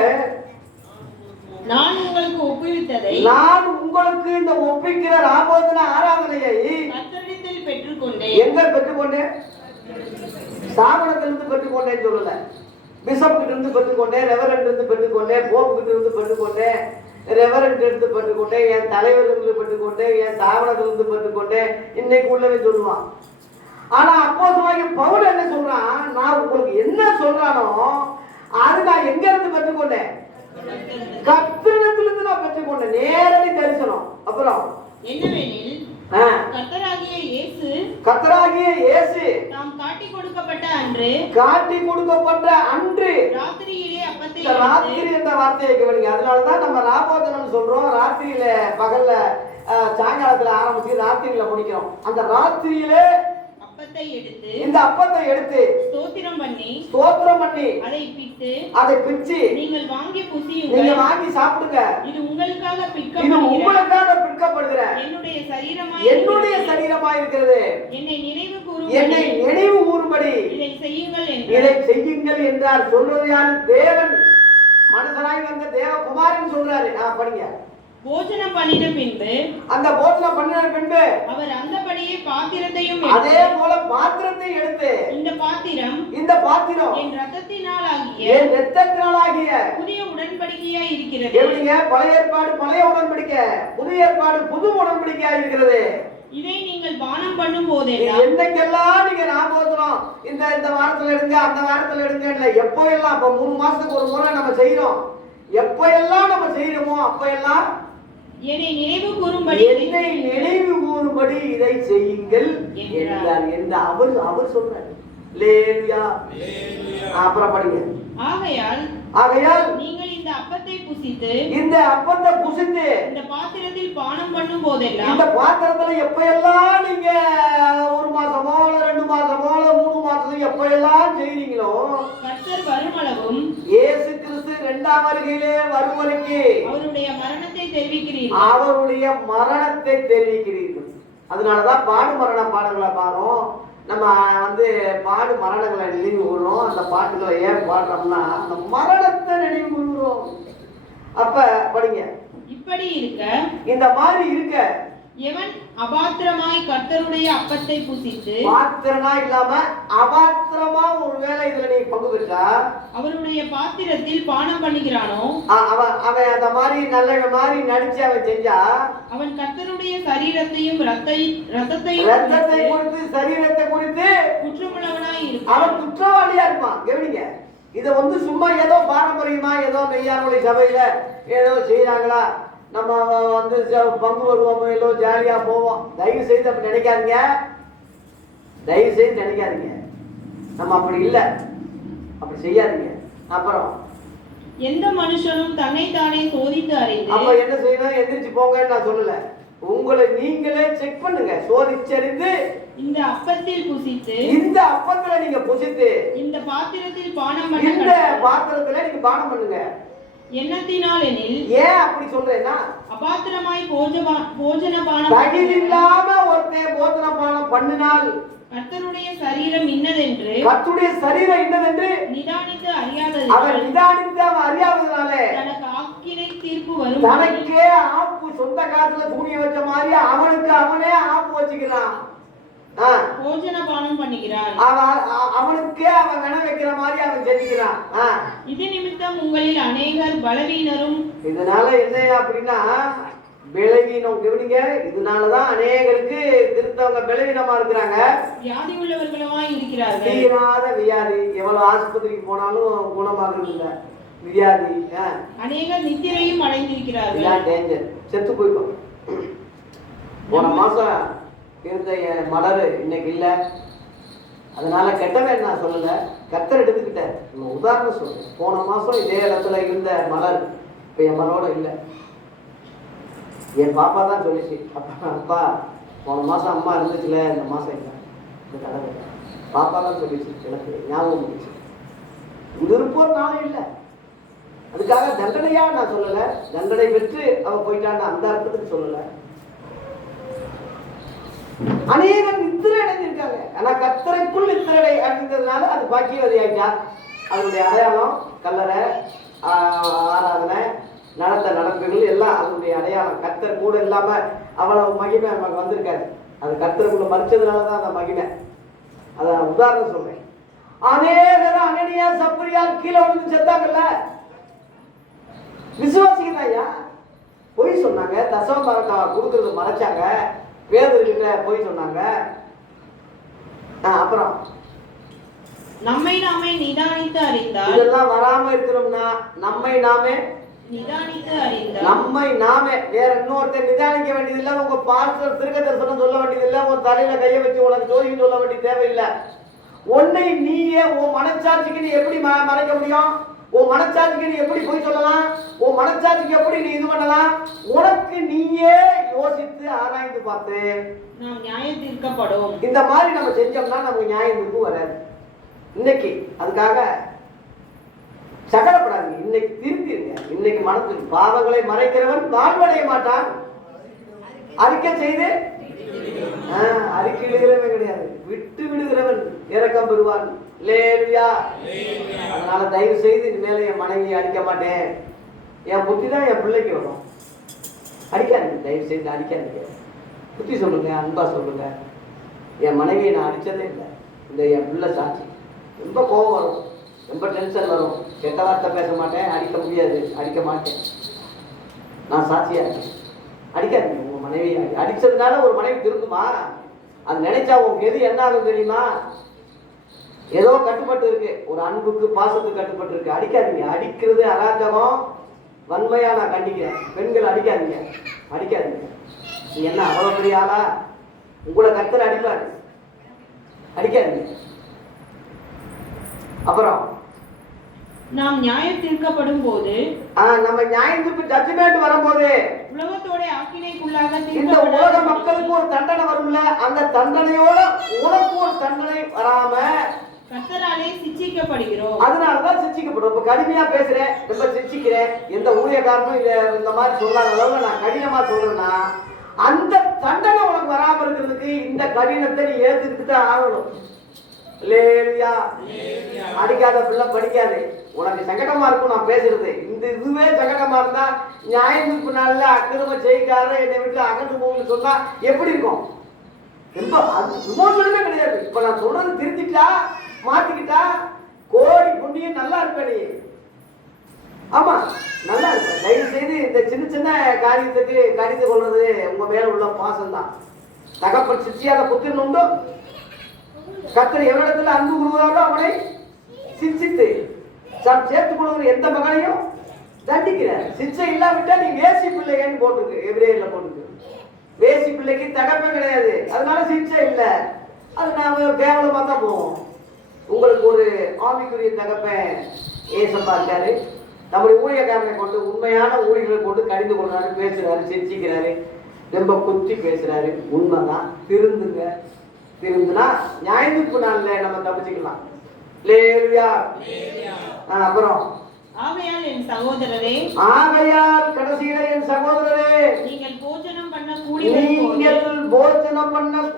நான் உங்களுக்கு ஒப்புவித்ததை, நான் உங்களுக்கு இந்த ஒப்பிக்கிற ராபோதன ஆராதனையை கர்த்தரிடத்தில் பெற்றுக்கொண்டேன். எங்க பெற்றுக்கொண்டேன்? ஸ்தாபனத்திலிருந்து பெற்றுக்கொண்டேன்னு சொல்லல. பிஷப் கிட்ட இருந்து பெற்றுக்கொண்டேன், ரெவரண்ட் இருந்து பெற்றுக்கொண்டேன், போப் கிட்ட இருந்து பெற்றுக்கொண்டேன், ரெவரண்ட் எடுத்து பெற்றுக்கொண்டேன், என் தலைவரிலிருந்து பெற்றுக்கொண்டேன், என் ஸ்தாபனத்திலிருந்து பெற்றுக்கொண்டேன், இன்னைக்கு உள்ளவே சொல்லுவான். ஆனா அப்போஸ்தலனாகிய பவுல் என்ன சொல்றான்? நான் உங்களுக்கு என்ன சொல்றானோ அது நான் எங்க இருந்து பெற்றுக்கொண்டேன்? கர்த்தரிடத்திலிருந்து நான் பெற்றுக்கொண்டேன். நேரடி தரிசனம். அப்புறம் என்னவெனில் கர்த்தராகிய இயேசு தாம் காட்டி கொடுக்கப்பட்ட அன்று ராத்திரியிலே அப்பத்தை ராத்திரி என்ற வார்த்தையை கவனிங்க. அதனாலதான் நம்ம ராபோதனம் சொல்றோம். ராத்திரியில பகல்ல சாயங்காலத்துல ஆரம்பிச்சு ராத்திரியில முடிக்கிறோம். அந்த ராத்திரியிலே இந்த அப்பத்தை எடுத்து ஸ்தோத்திரம் பண்ணி அதை பிச்சு நீங்கள் வாங்கி புசியுங்கள், வாங்கி சாப்பிடுங்க. இது உங்களுக்காக பிற்கப்படுகிற என்னுடைய சரீரமாய் இருக்கிறது. என்னை நினைவு கூறும்படி இதை செய்யுங்கள் என்றார். சொல்றது யாரு? தேவன் மனுஷனாய் வந்த தேவகுமாரன் சொல்றாரு. படிங்க. போஜனம் பண்ணின பின்பு, அந்த போஜனம் பண்ணின பின்பு அவர் அந்தபடியே பாத்திரத்தையும் அதே போல பாத்திரத்தை எடுத்து இந்த பாத்திரம் என் இரத்தத்தினாலாகிய புதிய உடன்படிக்கையாய் இருக்கிறது. எப்படிங்க? பழைய ஏற்பாடு பழைய உடன்படிக்கை, புதிய ஏற்பாடு புது உடன்படிக்கையாய் இருக்கிறது. இதை நீங்கள் பானம் பண்ணும் போதே என்னைக்கெல்லாம் நீங்க ராபோதனம் இந்த வாரத்துல எடுங்க, அந்த வாரத்துல எடுங்க இல்ல, எப்போ எல்லாம் இப்ப 3 மாசத்துக்கு ஒரு முறை நம்ம செய்யறோம். எப்ப எல்லாம் நம்ம செய்யறோமோ அப்ப எல்லாம் என்னை நினைவு கூறும்படி இதை செய்யுங்கள் என்றார் என்று அவர் சொல்றார். அல்லேலூயா. அப்புறம் படிங்க. ஆகையால் நீங்கள் இந்த அப்பத்தை புசித்து இந்த பாத்திரத்தில் பானம் பண்ணும் போதெல்லாம், இந்த பாத்திரத்துல எப்ப எல்லாம் நீங்க 1 மாசமோ 2 மாசமோ 3 மாசம் எப்ப எல்லாம் செய்றீங்களோ, கர்த்தர் வருமளவும் இயேசு கிறிஸ்து 2ஆம் வருகையிலே வரும் வரைக்கும் அவருடைய மரணத்தை தெரிவிக்கிறீர்கள். அதனாலதான் பாடு மரண பாடங்களை பாடுறோம். நம்ம பாடு மரணங்களை நினைவு கூறுறோம். அந்த பாட்டுகளை ஏன் பாடுறோம்னா அந்த மரணத்தை நினைவு கூறுகிறோம். அப்ப படிங்க. இப்படி இருக்க, இந்த மாதிரி இருக்க, எவன் அபாத்திரமாய் கர்த்தருடைய அப்பத்தை புசித்து, பாத்திரமா இல்லாம அபாத்திரமா ஒருவேளை இதுல நீ பங்கு பெற்றா, அவருடைய பாத்திரத்தில் பானம் பண்ணுகிறானோ, அவன் அந்த மாதிரி நல்ல மாதிரி நடிச்சு அவன் செஞ்சா, அவன் கர்த்தருடைய சரீரத்தையும் ரத்தத்தை குறித்து சரீரத்தை குறித்து குற்றமுள்ளவனாய் இருப்பான். அவன் குற்றவாளியா இருப்பான். கவனிங்க. இதை சும்மா ஏதோ பாரம்பரியமா ஏதோ மெய்யானவழி சபையில ஏதோ செய்யறாங்களா, நம்ம பங்கு வருவோம், ஏதோ ஜாலியா போவோம். தயவு செய்து அப்படி நினைக்காதீங்க. நம்ம அப்படி இல்லை, அப்படி செய்யாதீங்க. அப்புறம் எந்த மனுஷனும் தன்னைத்தானே சோதித்து அறிந்து, அப்ப என்ன செய்யணும்? எந்திரிச்சு போங்கன்னு நான் சொல்லல. உங்களை நீங்களே செக் பண்ணுங்க, சோதிச்சறிந்து இந்த அப்பத்தில் புசித்து, இந்த அப்பத்துல நீங்க புசித்து இந்த பாத்திரத்தில் பானம் இந்த பாத்திரத்துல நீங்க பானம் பண்ணுங்க. எண்ணத்தினால் எனில், ஏன் அப்படி சொல்றேன்னா, அபாத்திரமாய் போஜன பானம் தகுதி இல்லாம ஒருத்தன் போஜன பானம் பண்ணினால் கர்த்தருடைய சரீரம் இன்னதென்று நிதானித்து அறியாததுனால தனக்கு ஆக்கினை தீர்ப்பு வரும். தனக்கே ஆப்பு சொந்த காத்துல தூணிய வச்ச மாதிரி அவனே ஆப்பு வச்சுக்கிறான். போஜன பானம் பண்ணுகிறான். அவனுக்கே அவன் வேண வைக்கிற மாதிரி அவன் செஞ்சுக்கிறான். இது நிமித்தம் உங்களில் அநேகர் பலவீனரும். இதனால என்ன அப்படின்னா, பலவீனம் கவனிங்க. இதனாலதான் அநேகருக்கு கிறிஸ்தவங்க பலவீனமா இருக்கிறாங்க. வியாதி உள்ளவர்களுமாய் இருக்கிறார்கள். தீராத வியாதி, எவ்வளவு ஆஸ்பத்திரிக்கு போனாலும் குணமாகிறது இல்ல. வியாதி, அநேகர் நித்திரையும் அடைந்திருக்கிறார்கள். டேஞ்சர், செத்து போய்க்கும். போன மாசம் இருந்த என் மலர் இன்னைக்கு இல்ல. அதனால கெட்டவன் நான் சொல்லல, கத்தர் எடுத்துக்கிட்டேன். உதாரணம் சொல்றேன். போன மாசம் இதே இடத்துல இருந்த மலர் இப்ப என் மலரோட இல்லை. என் பாப்பா தான் சொல்லிச்சு, அப்பா போன மாசம் அம்மா இருந்துச்சுல, இந்த மாசம் இல்லை, இந்த கடவுள் பாப்பா தான் சொல்லிச்சு. எனக்கு ஞாபகம் இருந்துச்சு. இது இருப்போர் நாளே இல்லை. அதுக்காக தண்டனையா நான் சொல்லல, தண்டனை பெற்று அவ போயிட்டான்னு அந்த அர்த்தத்துக்கு சொல்லல. அநேகம் நித்திரை அடைஞ்சிருக்காங்க. ஆனா கத்தரைக்குள் நித்திரை அடைந்ததுனால அது பாக்கியவதி ஆயிட்டா. அதனுடைய அடையாளம் கல்லறை, ஆராதனை, நடத்த நடப்புகள் எல்லாம் அதனுடைய அடையாளம். கத்தர் கூட இல்லாம அவ்வளவு மகிமை நமக்கு வந்திருக்காது. அது கத்தருக்குள்ள மறிச்சதுனாலதான் அந்த மகிமை. அதான் உதாரணம் சொல்றேன். அநேகர் அனனியா சப்பரியால் கீழே விழுந்து செத்தாங்கல்ல, விசுவாசிக்கலையா? பொய் சொன்னாங்க, தசம கொடுக்கறது மறைச்சாங்க, பேதுருகிட்ட போய் சொன்னாங்க. அப்புறம் நம்மை நாமே நிதானித்து அறிந்தால், இதெல்லாம் வராம இருக்கிறோம்னா நம்மை நாமே நிதானித்து அறிந்தால், நம்மை நாமே வேற இன்னொருத்தர் நிதானிக்க வேண்டியதில்லை. உங்க பாஸ்டர் திருக்க தரிசனம் சொல்ல வேண்டியதில்லை. உன் தலையில கையை வச்சு உனக்கு ஜோதியம் சொல்ல வேண்டிய தேவையில்லை. உன்னை நீயே உன் மனச்சாட்சிக்கு நீ எப்படி மறைக்க முடியும்? உன் மனச்சாட்சிக்கு நீ எப்படி போய் சொல்லலாம்? உன் மனச்சாட்சிக்கு எப்படி நீ இது பண்ணலாம்? உனக்கு நீயே யோசித்து ஆராய்ந்து பார்த்து நாம் நியாயம் தீர்க்கப்படும். இந்த மாதிரி நம்ம செஞ்சோம்னா நமக்கு நியாயம் தீர்ப்பு வராது. இன்னைக்கு அதுக்காக சகலப்படாதீங்க. இன்னைக்கு திருத்திருங்க. இன்னைக்கு மனத்தில் பாவங்களை மறைக்கிறவன் வாழ்வடைய மாட்டான். அறிக்கை செய்து அறிக்கை எழுதுகிறவன் கிடையாது, விட்டு விடுகிறவன் இரக்கம் பெறுவான். லேலுயா. அதனால தயவு செய்து இனிமேல என் மனைவியை அடிக்க மாட்டேன். என் புத்தி தான் என் பிள்ளைக்கு வரும். அடிக்காதீங்க, தயவு செய்து அடிக்காதீங்க. புத்தி சொல்லுங்க, அன்பா சொல்லுங்க. என் மனைவியை நான் அடிச்சதே இல்லை. இந்த என் பிள்ளை சாட்சி. ரொம்ப கோபம் வரும், ரொம்ப டென்ஷன் வரும். கெட்ட வார்த்தை பேச மாட்டேன், அடிக்க முடியாது, அடிக்க மாட்டேன். நான் சாட்சியா இருக்கேன். அடிக்காதீங்க உங்க மனைவியை. அடிச்சதுனால ஒரு மனைவி திருந்துமா? அது நினைச்சா உங்களுக்கு எது என்ன ஆகும் தெரியுமா? ஏதோ கட்டுப்பட்டு இருக்கு, ஒரு அன்புக்கு பாசத்துக்கு கட்டுப்பட்டு இருக்கு. அடிக்காதீங்க. அடிக்கிறது அராஜகம், வன்மையா நான் கண்டிக்கிறேன். பெண்கள் அடிக்காதீங்க, அடிக்காதீங்க. நீ என்ன அவ்வளவு பெரிய ஆளா? உங்களை கத்தர் அடிப்பாரு, அடிக்காதீங்க. அப்புறம் நாம் நியாயம் தீர்க்கப்படும் போது, நம்ம நியாயம் தீர்ப்பு ஜட்ஜ்மென்ட் வரும்போது உலகத்தோட ஆக்கினைக்குள்ளாக இந்த உலக மக்களுக்கு ஒரு தண்டனை வரும்ல, அந்த தண்டனையோட உனக்கு ஒரு தண்டனை வராம கர்த்தராலே சிட்சிக்கப்படுகிறோம். அதனாலதான் சிட்சிக்கப்படும். இப்ப கடுமையா பேசுறேன், ரொம்ப சிட்சிக்கிறேன், எந்த ஊழியக்காரனும் இந்த மாதிரி சொல்லாத அளவுக்கு நான் கடினமா சொல்றேன்னா அந்த தண்டனை உனக்கு வராம இருக்கிறதுக்கு இந்த கடினத்தை நீ ஏத்துக்கிட்டு தான் ஆகணும். லேலியா. அடிக்காத பிள்ளை படிக்காது. உனக்கு சங்கடமா இருக்கும் நான் பேசுறது. இந்த இதுவே சங்கடமா இருந்தா நியாயத்துக்கு நாள்ல அக்கிரம ஜெயிக்காத என்னை வீட்டுல அகன்று போகணும்னு சொன்னா எப்படி இருக்கும்? ரொம்ப அது விமோசனமே கிடையாது. இப்ப நான் சொல்றது திருத்திட்டா மாத்திக்கிட்டா கோடி புண்ணியம் நல்லா இருப்ப நீ. ஆமா நல்லா இருப்ப. தயவு செய்து இந்த சின்ன சின்ன காரியத்துக்கு கடிந்து கொள்றது உங்க மேல உள்ள பாசம் தான். தகப்பன் சிச்சியாத புத்திரன் உண்டோ? கர்த்தர் எவரிடத்துல அன்பு கூறுகிறாரோ அவனை சிச்சித்து சேர்த்துக் கொள்கிற எந்த மகனையும் தண்டிக்கிறார். சிச்சை இல்லாவிட்டா நீ வேசி பிள்ளைன்னு போட்டுருக்கு, எபிரேயர்ல போட்டுருக்கு. வேசி பிள்ளைக்கு தகப்பே கிடையாது, அதனால சிச்சை இல்லை. அது நாம கேவலமா தான் போவோம். உங்களுக்கு ஒரு ஆவிக்குரிய தகப்பன் ஏசப்பா இருக்காரு. நம்முடைய ஊழியக்காரனை கொண்டு உண்மையான ஊழியர்களை கொண்டு கடிந்து கொள்றாரு, பேசுறாரு, சிரிச்சுக்கிறாரு, ரொம்ப குத்தி பேசுறாரு. உண்மைதான். திருந்துங்க. திருந்துனா நியாயத்துக்கு நாள்ல நம்ம தப்பிச்சுக்கலாம். லேலுயா. அப்புறம் ஆகையால் என் சகோதரரே, ஆகையால் கடைசியில என் சகோதரரே, நீங்கள் போஜனம் பண்ண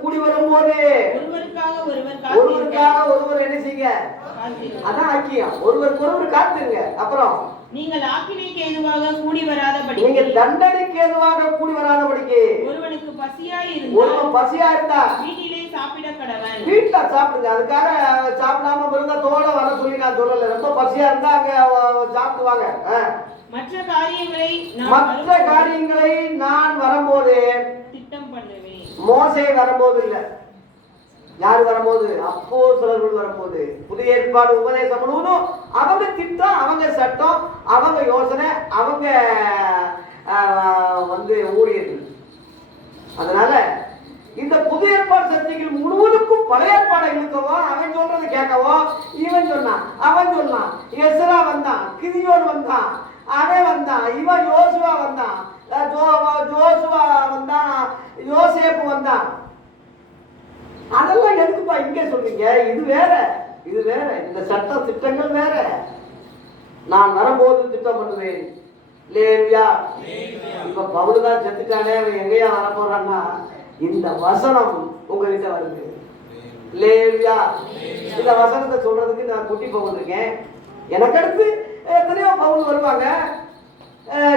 கூடி வரும்போது ஒருவருக்காக ஒருவர் என்ன செய்யுங்க? அதான் ஐக்கியம். ஒருவருக்கு ஒருவர் காத்துங்க. அப்புறம் நீங்கள் ஆக்கினைக்கு ஏதுவாக கூடி வராதபடி, நீங்கள் தண்டனைக்கு ஏதுவாக கூடி வராதபடிக்கு, ஒருவனுக்கு பசியாய் இருந்தா வீட்டிலே சாப்பிட கடவன். வீட்டுல சாப்பிடுங்க. அதுக்காக சாப்பிடாம இருந்தா தோட வர சொல்லி நான் சொல்லல. ரொம்ப பசியா இருந்தா அங்க சாப்பிடுவாங்க. மற்ற காரியங்களை நான் வரும்போது திட்டம் பண்ணுவேன். மோசே வரும்போது இல்ல, யார் வரும்போது? அப்போஸ்தலர்கள் வரும்போது. புதிய ஏற்பாடு உபதேசம் முழுவதும் அவங்க திட்டம், அவங்க சட்டம், அவங்க யோசனை, அவங்க ஊழியர்கள். அதனால இந்த புதிய ஏற்பாடு சத்தியங்கள் முழுவதுக்கும் பழைய ஏற்பாடை இழுக்கவோ, அவன் சொல்றது கேட்கவோ, இவன் சொன்னான், அவன் சொன்னான், எஸ்ரா வந்தான், கிதியோன் வந்தான், அவன் வந்தான், இவன் யோசுவா வந்தான், ஜோசுவா வந்தான், யோசேப்பு வந்தான். அதெல்லாம் எதுக்குப்பா இங்கே சொல்றீங்க? இது வேற, இது வேற. இந்த சட்ட திட்டங்கள் வேற. நான் வரும்போது திட்டம் பண்ணுவேன். லேவியா, இப்ப பவுல் தான் செத்துட்டானே, அவன் எங்கேயா வர போறான்னா இந்த வசனம் உங்ககிட்ட வருது. லேவியா, இந்த வசனத்தை சொல்றதுக்கு நான் குட்டி பவுல் இருக்கேன். எனக்கு அடுத்து எத்தனையோ பவுல் வருவாங்க.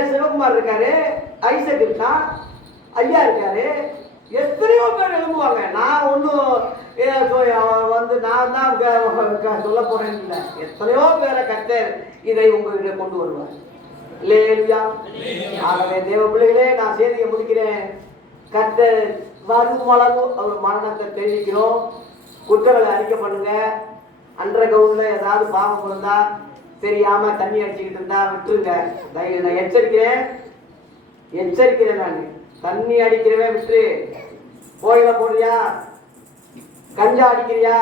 சிவகுமார் இருக்காரு, ஐசக் இருக்கான், ஐயா இருக்காரு, எத்தனையோ பேர் எழுப்புவாங்க. நான் ஒன்றும் நான் தான் சொல்ல போறேன் இல்லை. எத்தனையோ பேரை கர்த்தர் இதை உங்ககிட்ட கொண்டு வருவார். லேவியா. ஆகவே தேவ பிள்ளைகளே, நான் செய்தியை முடிக்கிறேன். கர்த்தர் வருமளவும் அவர் மரணத்தை தெரிவிக்கிறோம். குற்றங்களை அறிக்கை பண்ணுங்க. அன்றைய கவுன்ல ஏதாவது பாவம் இருந்தா, தெரியாம தண்ணி அடிச்சுக்கிட்டு இருந்தா விட்டுருங்க. நான் எச்சரிக்கிறேன். நான் தண்ணி அடிக்கிறவே விட்டு, கோயில போடுறியா, கஞ்சா அடிக்கிறியா,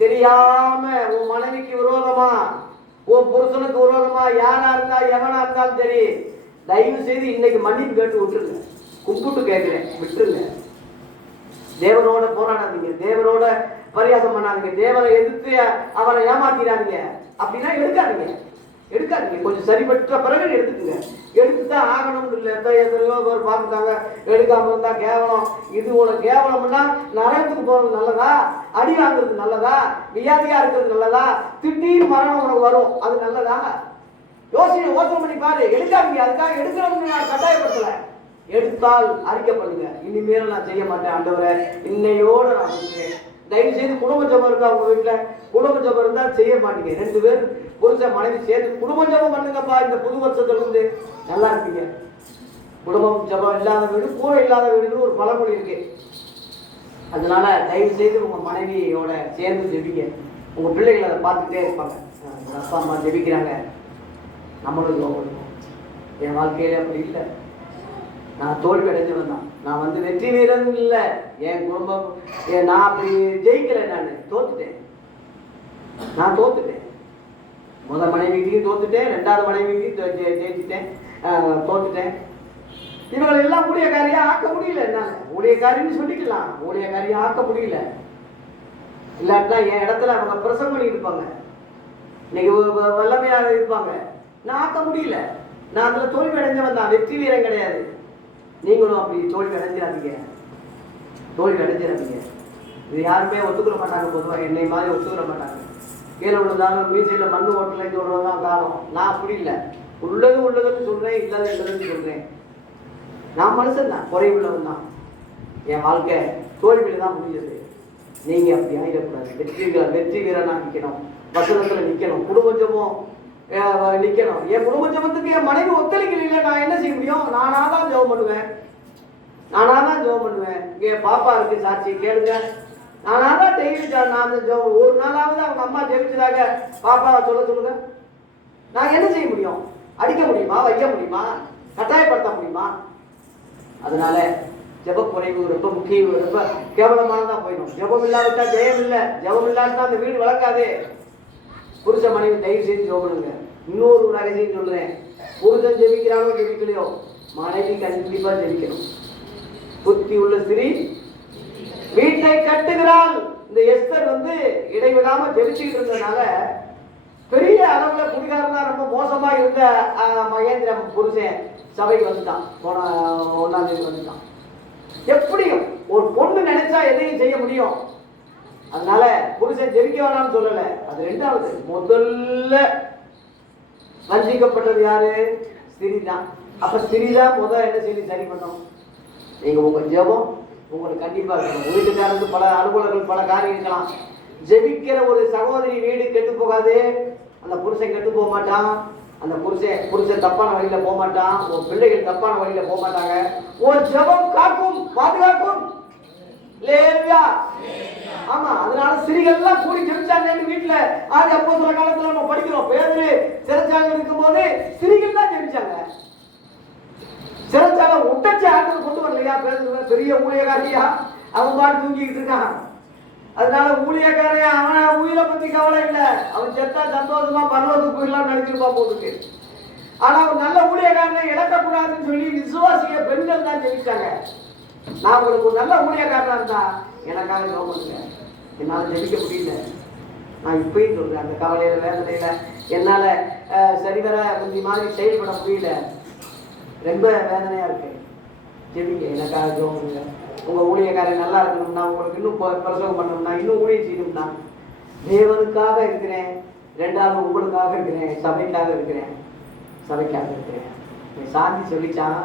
தெரியாம உன் மனைவிக்கு விரோதமா, உன் புருஷனுக்கு விரோதமா யாரா இருந்தா எவனா இருந்தாலும் சரி, தயவு செய்து இன்னைக்கு மன்னிப்பு கேட்டு விட்டுருங்க. கும்பிட்டு கேட்கிறேன், விட்டுருங்க. தேவனோட போராடாதீங்க, தேவனோட பரியாசம் பண்ணாதீங்க, தேவனை எதிர்த்து அவரை ஏமாத்திடாதீங்க. அப்படின்னா எடுக்காதீங்க. கொஞ்சம் சரிபட்ட பிறகு எடுத்துக்கங்க. எடுத்துதான் ஆகணும் இல்லை. எத்தனையோ பேர் பார்த்துட்டாங்க, எடுக்காம இருந்தா கேவலம். இது உனக்கு கேவலம்னா நரகத்துக்கு போறது நல்லதா, அடி வாங்குறது நல்லதா, வியாதியா இருக்கிறது நல்லதா, திடீர் மரணம் உனக்கு வரும், அது நல்லதா? யோசனை பண்ணி பாரு. எடுக்காதீங்க. அதுக்காக எடுக்கணும்னு நான் கட்டாயப்படுத்தல. எடுத்தால் அறிக்கை பண்ணுங்க. இனிமேல் நான் செய்ய மாட்டேன் ஆண்டவரே, இன்னையோடு நான் சொல்றேன். தயவு செய்து குடும்ப ஜபம் இருக்கா உங்க வீட்டுல? குடும்ப ஜபம் இருந்தா செய்ய மாட்டீங்க. 2 பேர் புருஷன் மனைவி சேர்ந்து குடும்ப ஜபம் பண்ணுங்கப்பா. இந்த புது வருஷத்துல இருந்து நல்லா இருப்பீங்க. குடும்பம் ஜபம் இல்லாத வீடு கூரை இல்லாத வீடுன்னு ஒரு பழமொழி இருக்கு. அதனால தயவு செய்து உங்க மனைவியோட சேர்ந்து ஜெபிங்க. உங்க பிள்ளைகள் அதை பார்த்துட்டே இருப்பாங்க. அப்பா அம்மா ஜெபிக்கிறாங்க, நம்மளும் ஜபம் பண்ணுவோம். என் வாழ்க்கையில அப்படி இல்லை. நான் தோல்வி அடைஞ்சவன் தான். நான் வெற்றி வீரன் இல்லை. என் குடும்பம் நான் அப்படி ஜெயிக்கலை. நான் தோத்துட்டேன். முதல் மனைவிக்கு தோத்துட்டேன், 2வது மனைவிக்கு ஜெயிச்சுட்டேன், தோத்துட்டேன். இவங்களை எல்லாம் ஊழியக்காரியா ஆக்க முடியல. என்னால ஊழியக்காரின்னு சொல்லிக்கலாம், ஊழியக்காரியா ஆக்க முடியல. இல்லாட்டினா என் இடத்துல அவங்க பிரசங்கம் பண்ணி இருப்பாங்க, இன்னைக்கு வல்லமையாக இருப்பாங்க. நான் ஆக்க முடியல. நான் அதுல தோல்வி அடைஞ்சவன் தான், வெற்றி வீரன் கிடையாது. நீங்களும் அப்படி தோல்வி அடைஞ்சிடாதீங்க. இது யாருமே ஒத்துக்கிற மாட்டாங்க. பொதுவாக என்னை மாதிரி ஒத்துக்கிற மாட்டாங்க. கீழே விழுந்தாலும் மீசையில் மண்ணு ஓட்டலைன்னு சொல்றதுதான் காலம். நான் அப்படி இல்லை. உள்ளதுன்னு சொல்றேன், இல்லைன்னு சொல்றேன். நான் மனுஷன் தான், குறை உள்ளவன் தான். என் வாழ்க்கை தோல்வியில தான் முடிஞ்சது. நீங்க அப்படி ஆகிடக்கூடாது. வெற்றி வீரனா நிற்கணும், வசனத்துல நிற்கணும், குடும்பமும் நிற்கணும். என் குடும்ப ஜபத்துக்கு என் மனைவி ஒத்துழைக்கல, நான் என்ன செய்ய முடியும்? நானா தான் ஜெபம் பண்ணுவேன். இங்கே பாப்பா இருக்கு, சாட்சி கேளுங்க. நானா தான் டெய்லி நான் ஜெபம். ஒரு நாளாவது அவங்க அம்மா ஜெபிச்சதாக பாப்பாவை சொல்லுங்க. நான் என்ன செய்ய முடியும்? அடிக்க முடியுமா? வைக்க முடியுமா? கட்டாயப்படுத்த முடியுமா? அதனால ஜெப குறைவு ரொம்ப முக்கியம், ரொம்ப கேவலமானதான் போயிடும். ஜெபம் இல்லாவிட்டா ஜெயம் இல்லை. ஜெபம் இல்லாவிட்டா அந்த வீடு வளர்க்காதே. புருஷ மனைவி தயவு செய்து ஜெபிக்கணுங்க. இன்னொரு ரகசியம் சொல்றேன், புருஷன் ஜெபிக்கிறானோ ஜெபிக்கலையோ, மனைவி கண்டிப்பா ஜெபிக்கணும். புத்தி உள்ள ஸ்திரீ வீட்டை கட்டுகிறாள். இந்த எஸ்தர் இடைவிடாம ஜெபிச்சுக்கிட்டு இருந்ததுனால பெரிய அளவுல குடிகாரனா ரொம்ப மோசமா இருந்த மகேந்திர புருஷன் சபைக்கு வந்துட்டான். போன 1ஆம் தேதி வந்துட்டான். எப்படியும் ஒரு பொண்ணு நினைச்சா எதையும் செய்ய முடியும். அதனால புருஷன் ஜெபிக்க வேணாம்னு சொல்லல. அது 2வது. முதல்ல வஞ்சிக்கப்பட்டது யாரு? ஸ்திரீ தான். அப்ப ஸ்திரீ தான் முதல் என்ன செய்தி சரி பண்ணும். நீங்க உங்க ஜெபம் உங்களுக்கு கண்டிப்பா இருக்கணும். வீட்டுக்காரருக்கு பல அலுவலர்கள் பல காரியம் இருக்கலாம். ஜெபிக்கிற ஒரு சகோதரி வீடு கெட்டு போகாது. அந்த புருஷன் கெட்டு போக மாட்டான். அந்த புருஷன் தப்பான வழியில போக மாட்டான். உன் பிள்ளைகள் தப்பான வழியில போக மாட்டாங்க. ஒரு ஜெபம் காக்கும், பாதுகாக்கும். லேலுயா. ஆமா, அதனால ஸ்திரீகள்லாம் கூடி ஜெபிச்சாங்க வீட்டுல. ஆதி அப்போஸ்தல காலத்துல நம்ம படிக்கிறோம். பேதுரு சிறைச்சாலையில் இருக்கும்போது ஸ்திரீகள் தான் ஜெபிச்சாங்க. சிறைச்சாலை ஒட்டச்சி ஆட்கள் கொண்டு வரலையா? பேதுரு பெரிய ஊழியக்காரியா, அவன் பாட்டு தூங்கிக்கிட்டு இருக்கான். அதனால ஊழியக்காரன் அவன் உயிரை பத்தி கவலை இல்லை. அவன் செத்தா சந்தோஷமா பரலோகத்துக்கு போயிடலாம் நினைச்சிருப்பா போட்டுக்கு. ஆனா அவன் நல்ல ஊழியக்காரனை இழக்கக்கூடாதுன்னு சொல்லி விசுவாசிய பெண்கள் தான் ஜெபிச்சாங்க. நான் உங்களுக்கு ஒரு நல்ல ஊழியக்காரனா இருந்தா எனக்காக ஜெபம் பண்ணுங்க. என்னால ஜெபிக்க முடியல. நான் இப்பயும் சொல்றேன், அந்த கவலையில வேதனையில என்னால சரிவர முந்தி மாதிரி செயல்பட முடியல. ரொம்ப வேதனையா இருக்கு. ஜெபிங்க, எனக்காக ஜெபம் பண்ணுங்க. உங்க ஊழியக்காரன் நல்லா இருக்கணும்னா, உங்களுக்கு இன்னும் பிரசவம் பண்ணணும்னா, இன்னும் ஊழியம் செய்யணும்னா, தேவனுக்காக இருக்கிறேன். ரெண்டாவது உங்களுக்காக இருக்கிறேன், சபைக்காக இருக்கிறேன். சாந்தி சொல்லிச்சான்,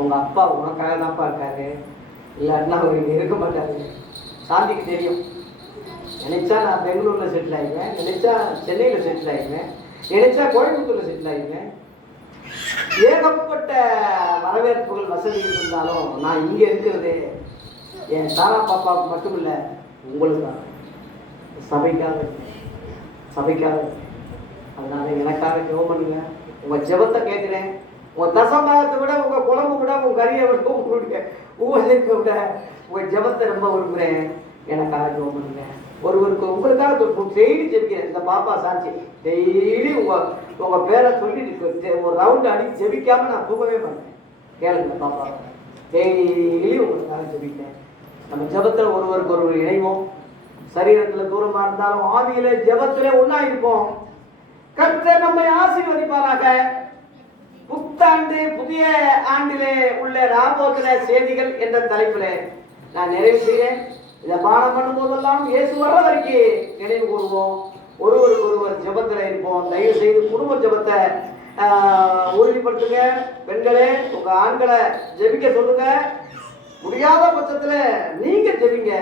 உங்க அப்பா உனக்காக தான்ப்பா இருக்காரு, இல்லாட்டினா அவர் இங்க இருக்க மாட்டாரு. சாந்திக்கு தெரியும். நினைச்சா நான் பெங்களூர்ல செட்டில் ஆகிடுவேன், நினைச்சா சென்னையில செட்டில் ஆகிடுவேன், நினைச்சா கோயம்புத்தூர்ல செட்டில் ஆகிடுவேன். ஏகப்பட்ட வரவேற்புகள் வசதிகள் இருந்தாலும் நான் இங்க இருக்கிறது என் தாரா பாப்பாவுக்கு மட்டும் இல்லை, உங்களுக்காக, சபைக்காக. அதனால எனக்காக ஜெபம் பண்ணுங்க. உங்க ஜெபத்தை கேட்கிறேன். உங்க தசமாகத்தை விட, உங்க குழம்பு விட, உங்க கறியை விட, உங்களுடைய ஊழலுக்கு விட உங்க ஜெபத்தை ரொம்ப விரும்புகிறேன். எனக்காக ஜெபம் பண்ணுங்க. ஒருவருக்கு உங்களுக்காக டெய்லி ஜெபிக்கிறேன். இந்த பாப்பா சாட்சி, டெய்லி உங்க பேரை சொல்லிட்டு ஒரு ரவுண்டு அடிச்சு ஜெபிக்காம நான் தூங்கவே மாட்டேன். கேளுங்க பாப்பா, டெய்லி உங்களுக்காக ஜெபிக்கிறேன். நம்ம ஜெபத்தில் ஒருவருக்கு ஒருவர் இணைவோம். சரீரத்துல தூரமா இருந்தாலும் ஆவியில ஜெபத்திலே ஒன்னா இருப்போம். கர்த்தர் நம்மை ஆசீர்வதிப்பாராக. புத்தாண்டு புதிய ஆண்டிலே உள்ள ராபோத்திர செய்திகள் என்ற தலைப்பிலே நான் நிறைவு செய்கிறேன். இதை பாடம் பண்ணும் போதெல்லாம் இயேசு வர்ற வரைக்கும் நினைவு கூறுவோம். ஒருவருக்கு ஒருவர் ஜெபத்தில் இருப்போம். தயவு செய்து குடும்ப ஜெபத்தை உறுதிப்படுத்துங்க. பெண்களே, உங்க ஆண்களை ஜெபிக்க சொல்லுங்க. முடியாத பட்சத்துல நீங்க ஜெபிங்க.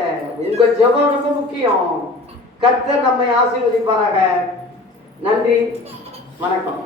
உங்க ஜெபம் ரொம்ப முக்கியம். கர்த்தர் நம்மை ஆசீர்வதிப்பாராக. நன்றி, வணக்கம்.